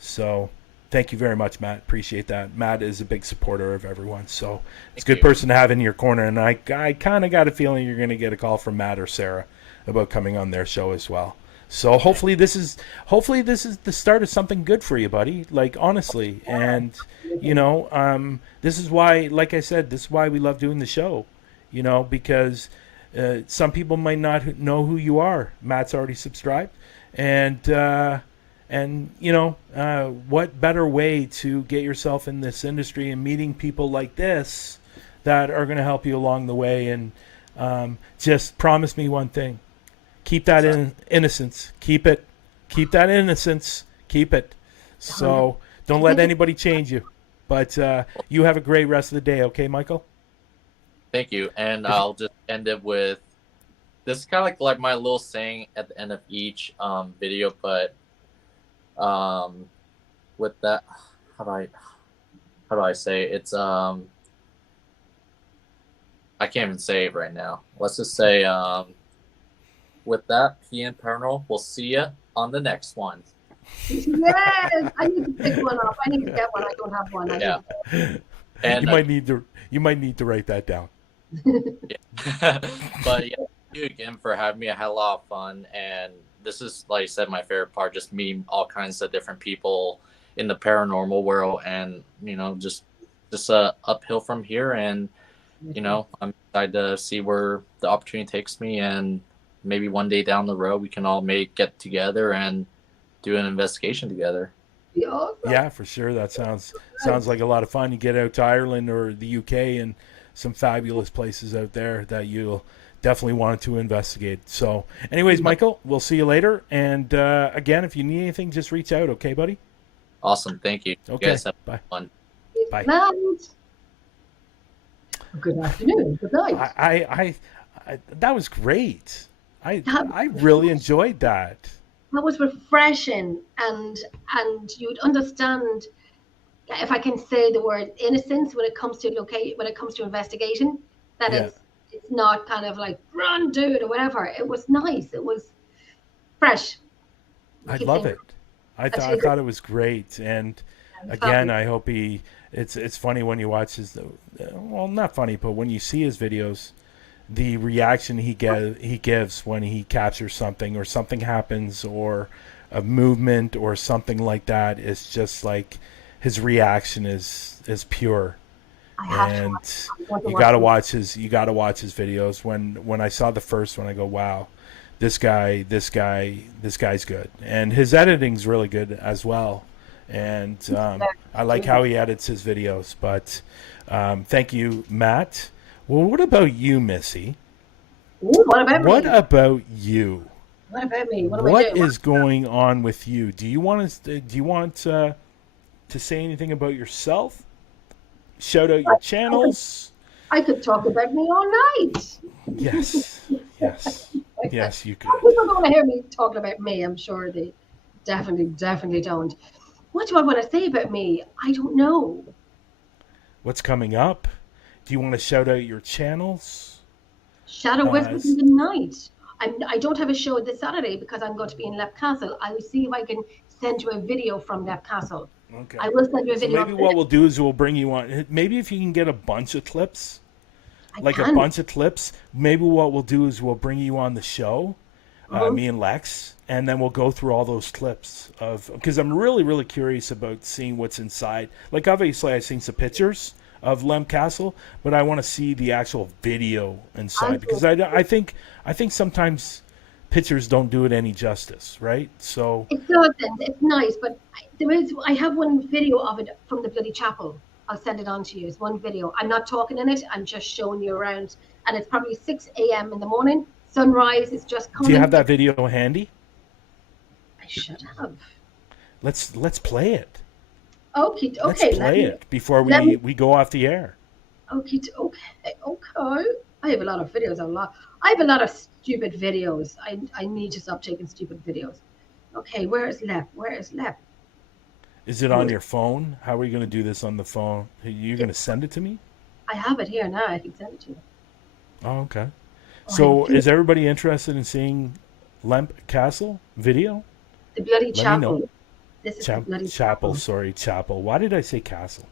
So thank you very much, Matt. Appreciate that. Matt is a big supporter of everyone. So it's a Thank good you. person to have in your corner. And I kind of got a feeling you're going to get a call from Matt or Sarah about coming on their show as well. So hopefully this is the start of something good for you, buddy. Like, honestly. And, you know, this is why, like I said, this is why we love doing the show, you know, because some people might not know who you are. Matt's already subscribed. And you know, what better way to get yourself in this industry and meeting people like this that are going to help you along the way. And just promise me one thing. Keep that innocence. Keep that innocence. Keep it. So don't let anybody change you. But you have a great rest of the day, okay, Michael? Thank you. And I'll just end it with, this is kind of like my little saying at the end of each video, but with that, how do I say it? It's I can't even say it right now. Let's just say with that, PN Paranormal, we'll see you on the next one. Yes, I need to pick one up. I need to get one. I don't have one. Yeah. And you might need to write that down. yeah. But yeah, thank you again for having me. I had a lot of fun, and this is, like I said, my favorite part, just meeting all kinds of different people in the paranormal world, and you know, just uphill from here. And you know, I'm excited to see where the opportunity takes me, and maybe one day down the road we can all get together and do an investigation together. Yeah, for sure. That sounds like a lot of fun. You get out to Ireland or the UK and some fabulous places out there that you'll definitely want to investigate. So anyways, Michael, we'll see you later. And again, if you need anything, just reach out. Okay, buddy? Awesome. Thank you. Okay. You guys have Bye. fun. Bye. Good afternoon. Good night. I that was great. I really enjoyed that. That was refreshing, and you'd understand, if I can say the word, innocence when it comes to investigation, that Yeah. it's not kind of like run, do it or whatever. It was nice. It was fresh. I love it. I thought it was great. And again, I hope it's funny when you watch his, well, not funny, but when you see his videos, the reaction he gives when he captures something or something happens or a movement or something like that is just like, his reaction is pure. And you got to watch his videos. When I saw the first one, I go, wow, this guy's good. And his editing's really good as well. And I like how he edits his videos. But thank you, Matt. Well, what about you, Missy? Ooh, what about me? What about you? What about me? What is going on with you? Do you want to say anything about yourself? Shout out your channels. I could talk about me all night. Yes, you could. People don't want to hear me talking about me. I'm sure they definitely don't. What do I want to say about me? I don't know. What's coming up? Do you want to shout out your channels? Shadow Whispers in the night. I don't have a show this Saturday because I'm going to be in Leap Castle. I will see if I can send you a video from Leap Castle. Okay. I will send you a So video. maybe what we'll do is we'll bring you on. Maybe if you can get a bunch of clips, a bunch of clips. Maybe what we'll do is we'll bring you on the show, me and Lex, and then we'll go through all those clips because I'm really, really curious about seeing what's inside. Like, obviously I've seen some pictures of Leap Castle, but I want to see the actual video inside because I think sometimes pictures don't do it any justice, right? So it doesn't. It's nice, but I have one video of it from the bloody chapel. I'll send it on to you. It's one video. I'm not talking in it. I'm just showing you around, and it's probably 6 a.m. in the morning. Sunrise is just coming. Do you have that video handy? I should have. Let's play it. Okay. Let's play it before we go off the air. Okay. I have a lot of videos. I have a lot of stupid videos. I need to stop taking stupid videos. Okay, where is Lep? Is it on your phone? How are you going to do this on the phone? You're going to send it to me? I have it here now. I can send it to you. Oh, okay. So is everybody interested in seeing Leap Castle video? The bloody Let me chapel. know. This is the bloody Chapel. Sorry, chapel. Why did I say castle?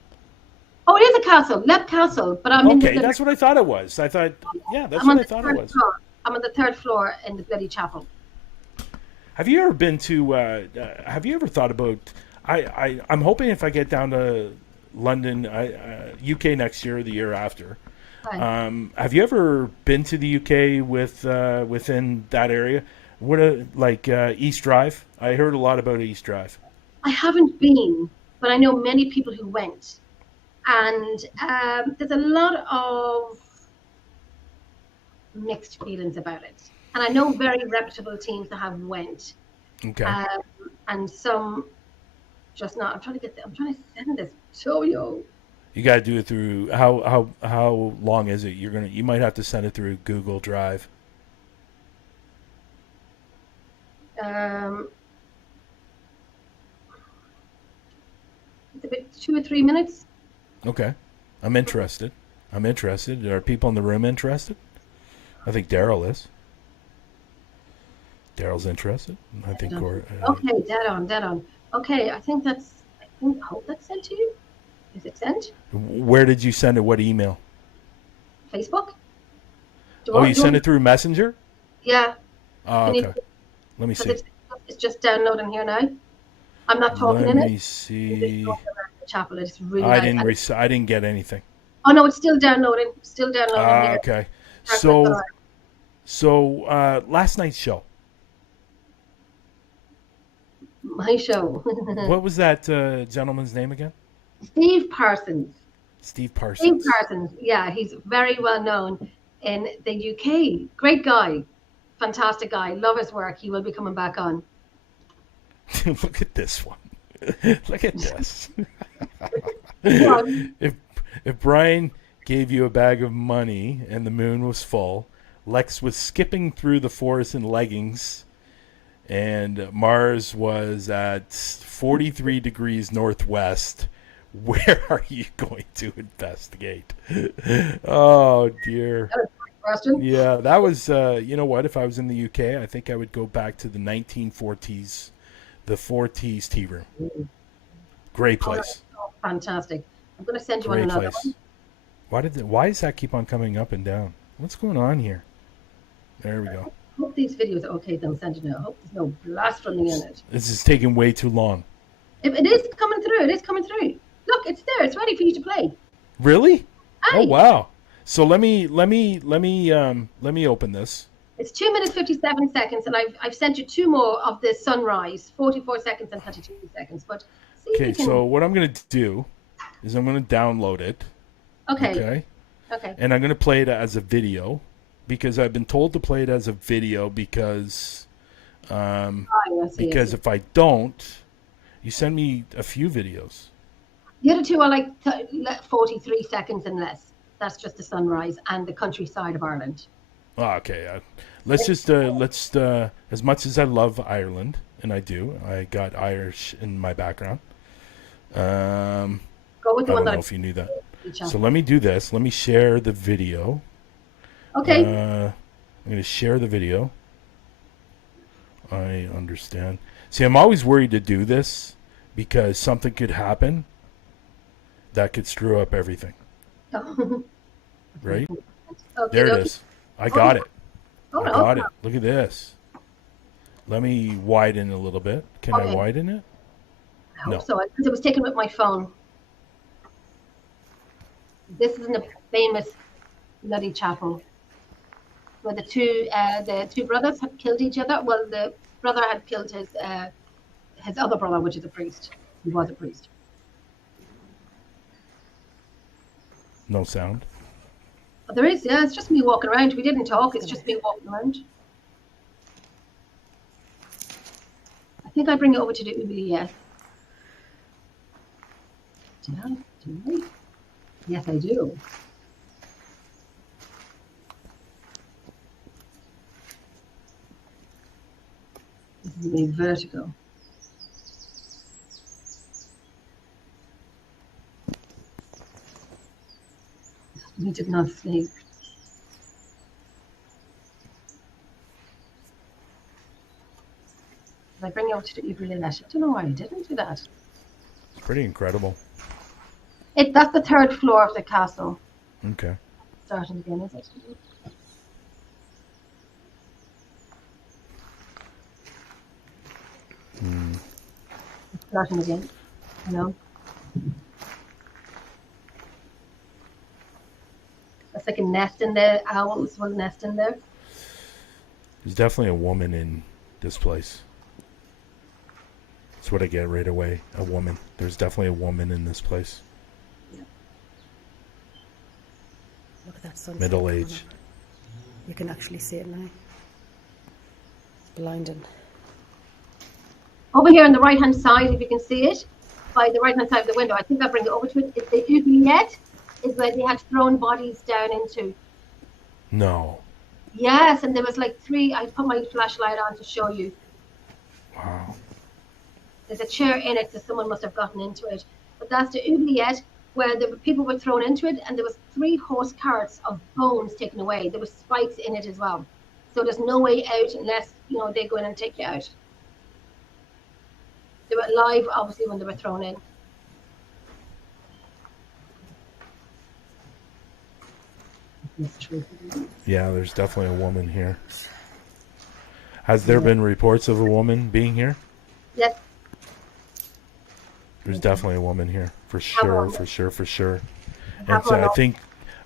Oh, it is a castle, Lep Castle, but I'm in the Okay, bloody, that's what I thought it was. I thought, yeah, that's I'm on what I the thought third it was. floor. I'm on the third floor in the bloody chapel. Have you ever been to? Have you ever thought about? I'm hoping if I get down to London, UK next year or the year after. Right. Have you ever been to the UK within that area? East Drive? I heard a lot about East Drive. I haven't been, but I know many people who went, and there's a lot of mixed feelings about it. And I know very reputable teams that have went, Okay. and some just not. I'm trying to send this to you. You got to do it through how long is it? You might have to send it through Google Drive. It's about 2 or 3 minutes. Okay. I'm interested. Are people in the room interested? I think Daryl is. Daryl's interested. I think. Okay, dead on. Okay, I hope that's sent to you. Is it sent? Where did you send it? What email? Facebook? You sent it through Messenger? Yeah. Oh, okay. Let me see. It's just downloading here now. I'm not talking Let in it. me see. The chapel. It's really I nice. I didn't get anything. Oh no, it's still downloading. Here. Okay. That's So last night's show. my show. What was that gentleman's name again? Steve Parsons. Steve Parsons. Yeah, he's very well known in the UK. Great guy. Fantastic guy. Love his work. He will be coming back on. Look at this one. Look at this. Yeah. If Brian gave you a bag of money and the moon was full, Lex was skipping through the forest in leggings, and Mars was at 43 degrees northwest, where are you going to investigate? Oh, dear. Question? Yeah, that was, you know what? If I was in the UK, I think I would go back to the 1940s, the 4T's tea room. Great place. Oh, fantastic. I'm going to send you Great on another place. one. Why does that keep on coming up and down? What's going on here? There we go. I hope these videos are okay that I'm sending you. I hope there's no blasphemy in it. This is taking way too long. It is coming through. It is coming through. Look, it's there. It's ready for you to play. Really? Aye. Oh wow. So let me open this. It's 2 minutes 57 seconds, and I've sent you two more of the sunrise, 44 seconds and 32 seconds. But see if Okay, you can... so what I'm gonna do is I'm gonna download it. Okay. And I'm gonna play it as a video because I've been told to play it as a video because I see. if I don't, you send me a few videos. The other two are like 43 seconds and less. That's just the sunrise and the countryside of Ireland. Oh, okay. Let's as much as I love Ireland, and I do, I got Irish in my background. Go with the I one don't that know if you knew that. So let me do this. Let me share the video. Okay. I'm going to share the video. I understand. See, I'm always worried to do this because something could happen that could screw up everything. Right? Okay, There it is. I got it. Oh, I got it. Look at this. Let me widen a little bit. Can I widen it? I hope so, because it was taken with my phone. This is in a famous bloody chapel where the two brothers had killed each other. Well, the brother had killed his other brother, which is a priest. He was a priest. No sound. But there is, yeah. It's just me walking around. We didn't talk. It's just me walking around. I think I bring it over to the oubliette. Did I? Yes, I do. This is a vertigo. We did not sleep. I I bring you over to the Uberlette? I don't know why I didn't do that. It's pretty incredible. That's the 3rd floor of the castle. Okay. Starting again, is it? Starting again. No. That's like a nest in there. Owls will nest in there. There's definitely a woman in this place. That's what I get right away. A woman. There's definitely a woman in this place. Look at that sunset. Middle age. You can actually see it now. It's blinding. Over here on the right-hand side, if you can see it, by the right-hand side of the window, I think I'll bring it over to it. It's the oubliette, is where they had thrown bodies down into. No. Yes, and there was like 3. I put my flashlight on to show you. Wow. There's a chair in it, so someone must have gotten into it. But that's the oubliette, where the people were thrown into it, and there was 3 horse carts of bones taken away. There were spikes in it as well. So there's no way out unless, they go in and take you out. They were alive, obviously, when they were thrown in. Yeah, there's definitely a woman here. Has there been reports of a woman being here? Yes. There's definitely a woman here, for sure, for sure, for sure. And Have so one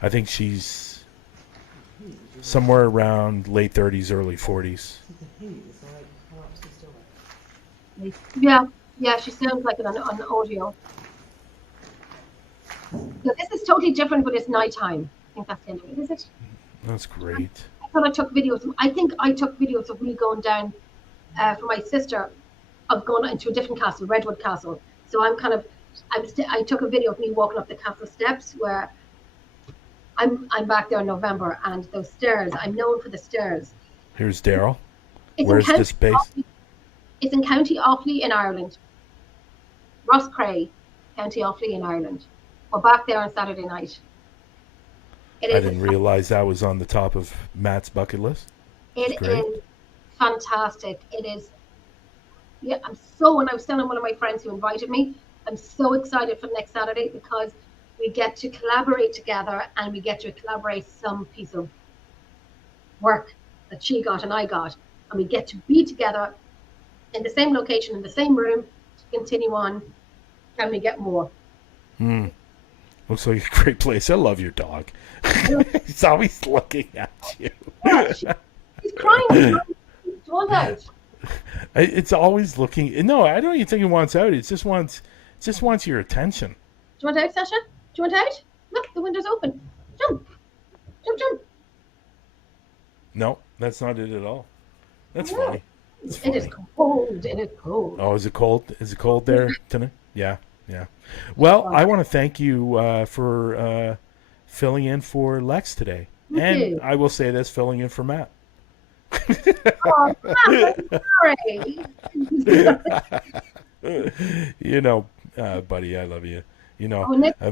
I think she's somewhere around late 30s, early 40s. Yeah, she sounds like it on audio. So this is totally different, but it's nighttime. I think that's the end of it, is it? That's great. I thought I took videos. I think I took videos of me going down for my sister, of going into a different castle, Redwood Castle. So I took a video of me walking up the castle steps, where I'm back there in November, and those stairs, I'm known for the stairs. Here's Daryl. It's Where's this base? It's in County Offaly in Ireland. Rosscray, County Offaly in Ireland. We're back there on Saturday night. I didn't realize that was on the top of Matt's bucket list. It is fantastic. It is. Yeah, when I was telling one of my friends who invited me, I'm so excited for next Saturday, because we get to collaborate together, and we get to collaborate some piece of work that she got and I got, and we get to be together in the same location, in the same room, to continue on. Can we get more? Looks like a great place. I love your dog. He's always looking at you. Yeah, she's crying. She wants out. It's always looking. No, I don't even think it wants out. It just wants your attention. Do you want out, Sasha? Do you want out? Look, the window's open. Jump. Jump, jump. No, that's not it at all. That's funny. It's funny. It is cold. It is cold. Oh, is it cold? Is it cold there tonight? Yeah. Well, I want to thank you for filling in for Lex today. And I will say this, filling in for Matt. Oh, Matt, sorry. Buddy, I love you.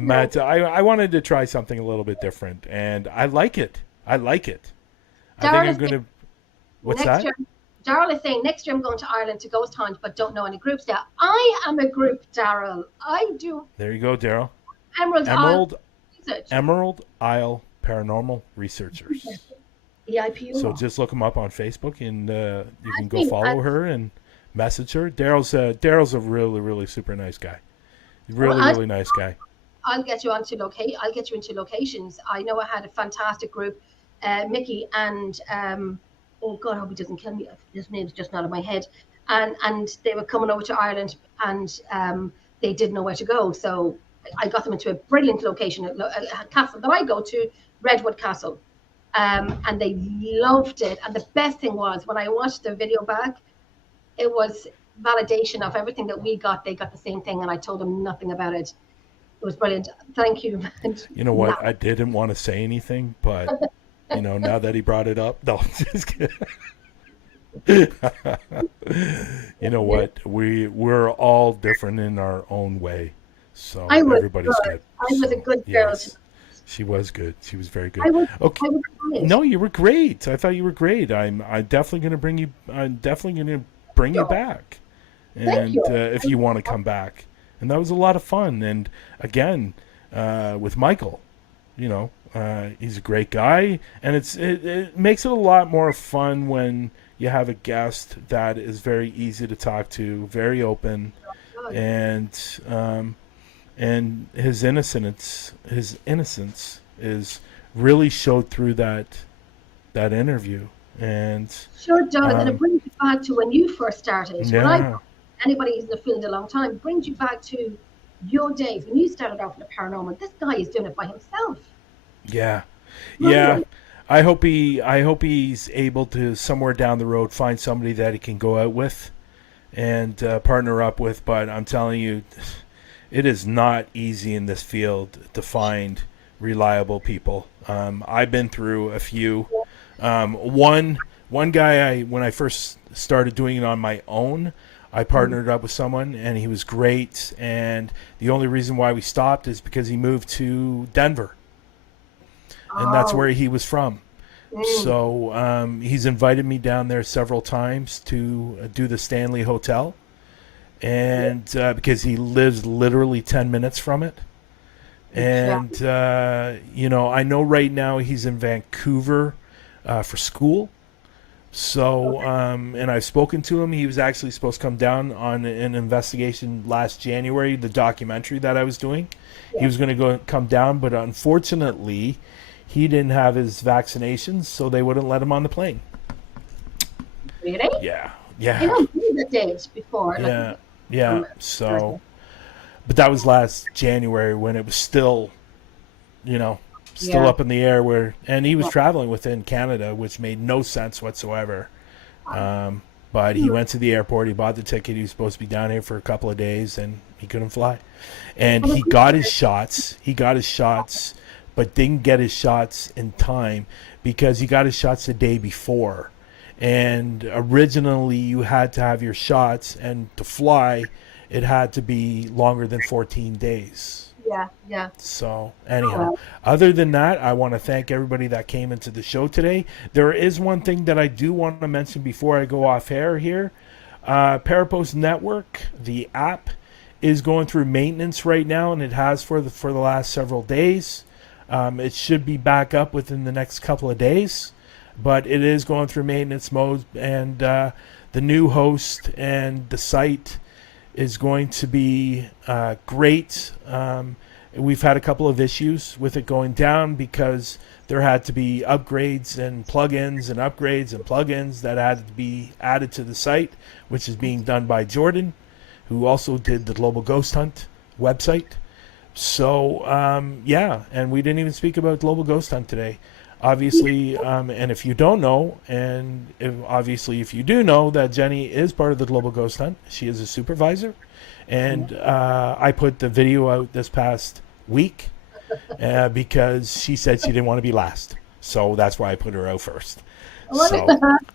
Matt, I wanted to try something a little bit different, and I like it. I think I'm going to... What's that? Daryl is saying next year I'm going to Ireland to ghost hunt, but don't know any groups yet. I am a group, Daryl. I do. There you go, Daryl. Emerald Isle Paranormal Researchers. EIPU. So just look them up on Facebook, and you can go follow her and message her. Daryl's a really, really super nice guy. Really nice guy. I'll get you into locations. I know I had a fantastic group, Mickey and oh God, I hope he doesn't kill me. His name's just not in my head. And they were coming over to Ireland, and they didn't know where to go. So I got them into a brilliant location, a castle that I go to, Redwood Castle. And they loved it. And the best thing was, when I watched the video back, it was validation of everything that we got. They got the same thing, and I told them nothing about it. It was brilliant. Thank you. You know what? I didn't want to say anything, but now that he brought it up, no, just kidding. You know what? We're all different in our own way, so everybody's good. I was a good girl. Yes. She was good. She was very good. Okay. No, you were great. I thought you were great. I'm definitely going to bring you. I'm definitely going to bring you back, and you. if you want to come back. And that was a lot of fun. And again, with Micheal, he's a great guy, and it makes it a lot more fun when you have a guest that is very easy to talk to, very open, and his innocence is really showed through that interview. And Sure does, and it brings you back to when you first started. yeah. Anybody who's in the field a long time, brings you back to your days when you started off in the paranormal. This guy is doing it by himself. Yeah. Yeah. I hope he's able to somewhere down the road find somebody that he can go out with and partner up with. But I'm telling you, it is not easy in this field to find reliable people. I've been through a few. One guy, when I first started doing it on my own, I partnered up with someone, and he was great. And the only reason why we stopped is because he moved to Denver, and that's where he was from. So he's invited me down there several times to do the Stanley Hotel, and because he lives literally 10 minutes from it. And I know right now he's in Vancouver for school. So, and I've spoken to him. He was actually supposed to come down on an investigation last January, the documentary that I was doing. He was going to come down, but unfortunately, he didn't have his vaccinations, so they wouldn't let him on the plane. Really? Yeah. I don't do the dates before. So, but that was last January when it was still, up in the air, and he was traveling within Canada, which made no sense whatsoever. But he went to the airport, he bought the ticket, he was supposed to be down here for a couple of days, and he couldn't fly. And he got his shots, but didn't get his shots in time because he got his shots the day before. And originally you had to have your shots, and to fly, it had to be longer than 14 days. Yeah. So anyhow, other than that, I want to thank everybody that came into the show today. There is one thing that I do want to mention before I go off air here. Parapost Network, the app, is going through maintenance right now, and it has for the last several days. It should be back up within the next couple of days, but it is going through maintenance mode, and the new host and the site is going to be great. We've had a couple of issues with it going down because there had to be upgrades and plugins and upgrades and plugins that had to be added to the site, which is being done by Jordan, who also did the Global Ghost Hunt website. So, and we didn't even speak about Global Ghost Hunt today. Obviously, and if you don't know, and if you do know that Jenny is part of the Global Ghost Hunt, she is a supervisor. And I put the video out this past week because she said she didn't want to be last. So that's why I put her out first. So.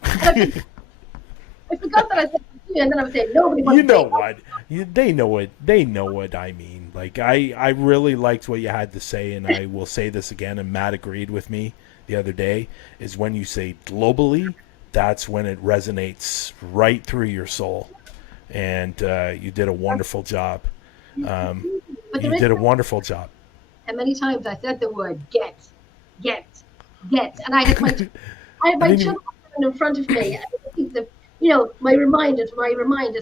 I forgot that I said you, and then I was saying nobody wants to what? They know what I mean. Like, I really liked what you had to say, and I will say this again, and Matt agreed with me the other day, is when you say globally, that's when it resonates right through your soul. And you did a wonderful job. You did a wonderful job. And many times I said the word get, and I had my children in front of me. And my reminders,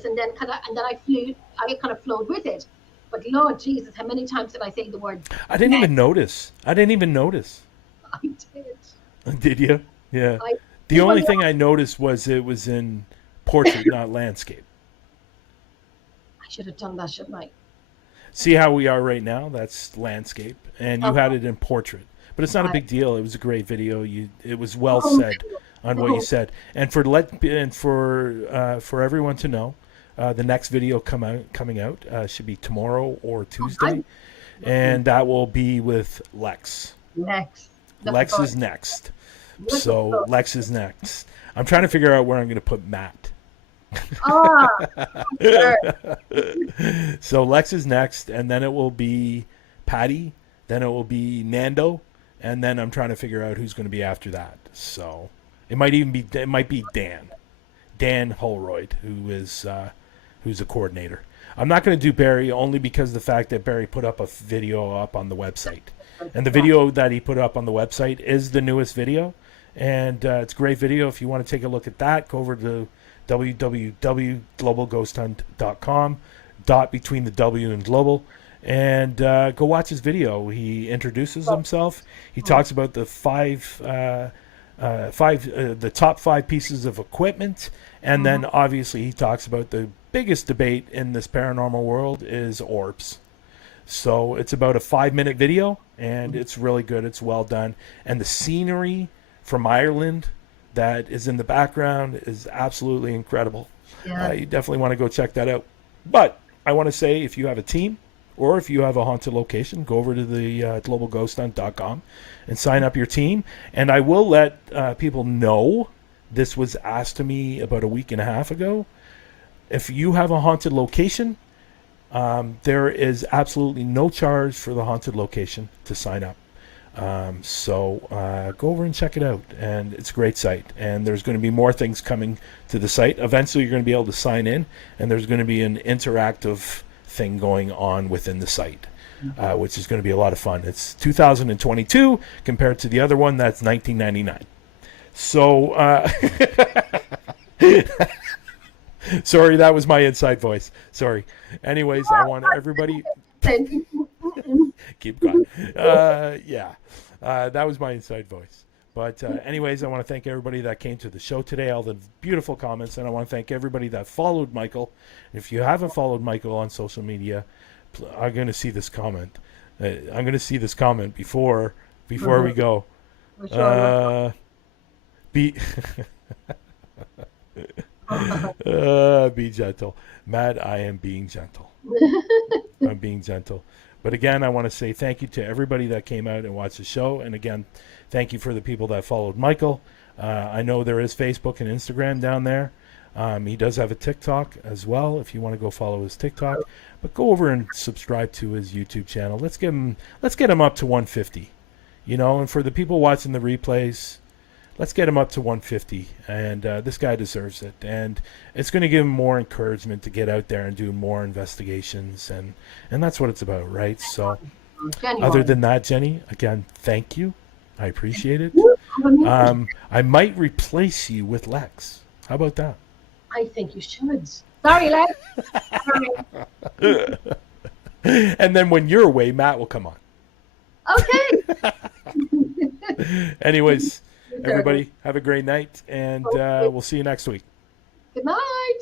and then I kind of flowed with it. But Lord Jesus, how many times did I say the word? I didn't even notice. I did. Did you? Yeah. The only thing I noticed was it was in portrait, not landscape. I should have done that, shouldn't I? See how we are right now? That's landscape, and you had it in portrait. But it's not a big deal. It was a great video. It was well said on what you said. And for everyone to know, the next video coming out should be tomorrow or Tuesday, and that will be with Lex. Lex is next. So Lex is next. I'm trying to figure out where I'm going to put Matt. Sure. So Lex is next, and then it will be Patty, then it will be Nando, and then I'm trying to figure out who's going to be after that. So it might be Dan. Dan Holroyd, who's a coordinator. I'm not going to do Barry only because of the fact that Barry put up a video up on the website. And the video that he put up on the website is the newest video. And it's a great video. If you want to take a look at that, go over to www.globalghosthunt.com, dot between the W and global, and go watch his video. He introduces himself. He talks about the the top 5 pieces of equipment. And then obviously he talks about the biggest debate in this paranormal world is orbs. So it's about a 5-minute video, and it's really good. It's well done. And the scenery from Ireland that is in the background is absolutely incredible. Yeah. You definitely want to go check that out. But I want to say, if you have a team or if you have a haunted location, go over to the globalghosthunt.com and sign up your team. And I will let people know, this was asked to me about a week and a half ago. If you have a haunted location, there is absolutely no charge for the haunted location to sign up. So go over and check it out. And it's a great site. And there's going to be more things coming to the site. Eventually, you're going to be able to sign in, and there's going to be an interactive thing going on within the site, which is going to be a lot of fun. It's 2022 compared to the other one that's 1999. So, sorry, that was my inside voice. Sorry. Anyways, I want everybody... Keep going. That was my inside voice. But anyways, I want to thank everybody that came to the show today, all the beautiful comments, and I want to thank everybody that followed Micheal. If you haven't followed Micheal on social media, I'm going to see this comment. I'm going to see this comment before we go. Be gentle. Matt, I am being gentle. I'm being gentle. But again, I want to say thank you to everybody that came out and watched the show. And again, thank you for the people that followed Micheal. I know there is Facebook and Instagram down there. He does have a TikTok as well, if you want to go follow his TikTok. But go over and subscribe to his YouTube channel. Let's get him up to 150. And for the people watching the replays, let's get him up to 150, and this guy deserves it. And it's going to give him more encouragement to get out there and do more investigations, and that's what it's about, right? So other than that, Jenny, again, thank you. I appreciate it. I might replace you with Lex. How about that? I think you should. Sorry, Lex. And then when you're away, Matt will come on. Okay. Anyways, everybody, have a great night, and we'll see you next week. Good night.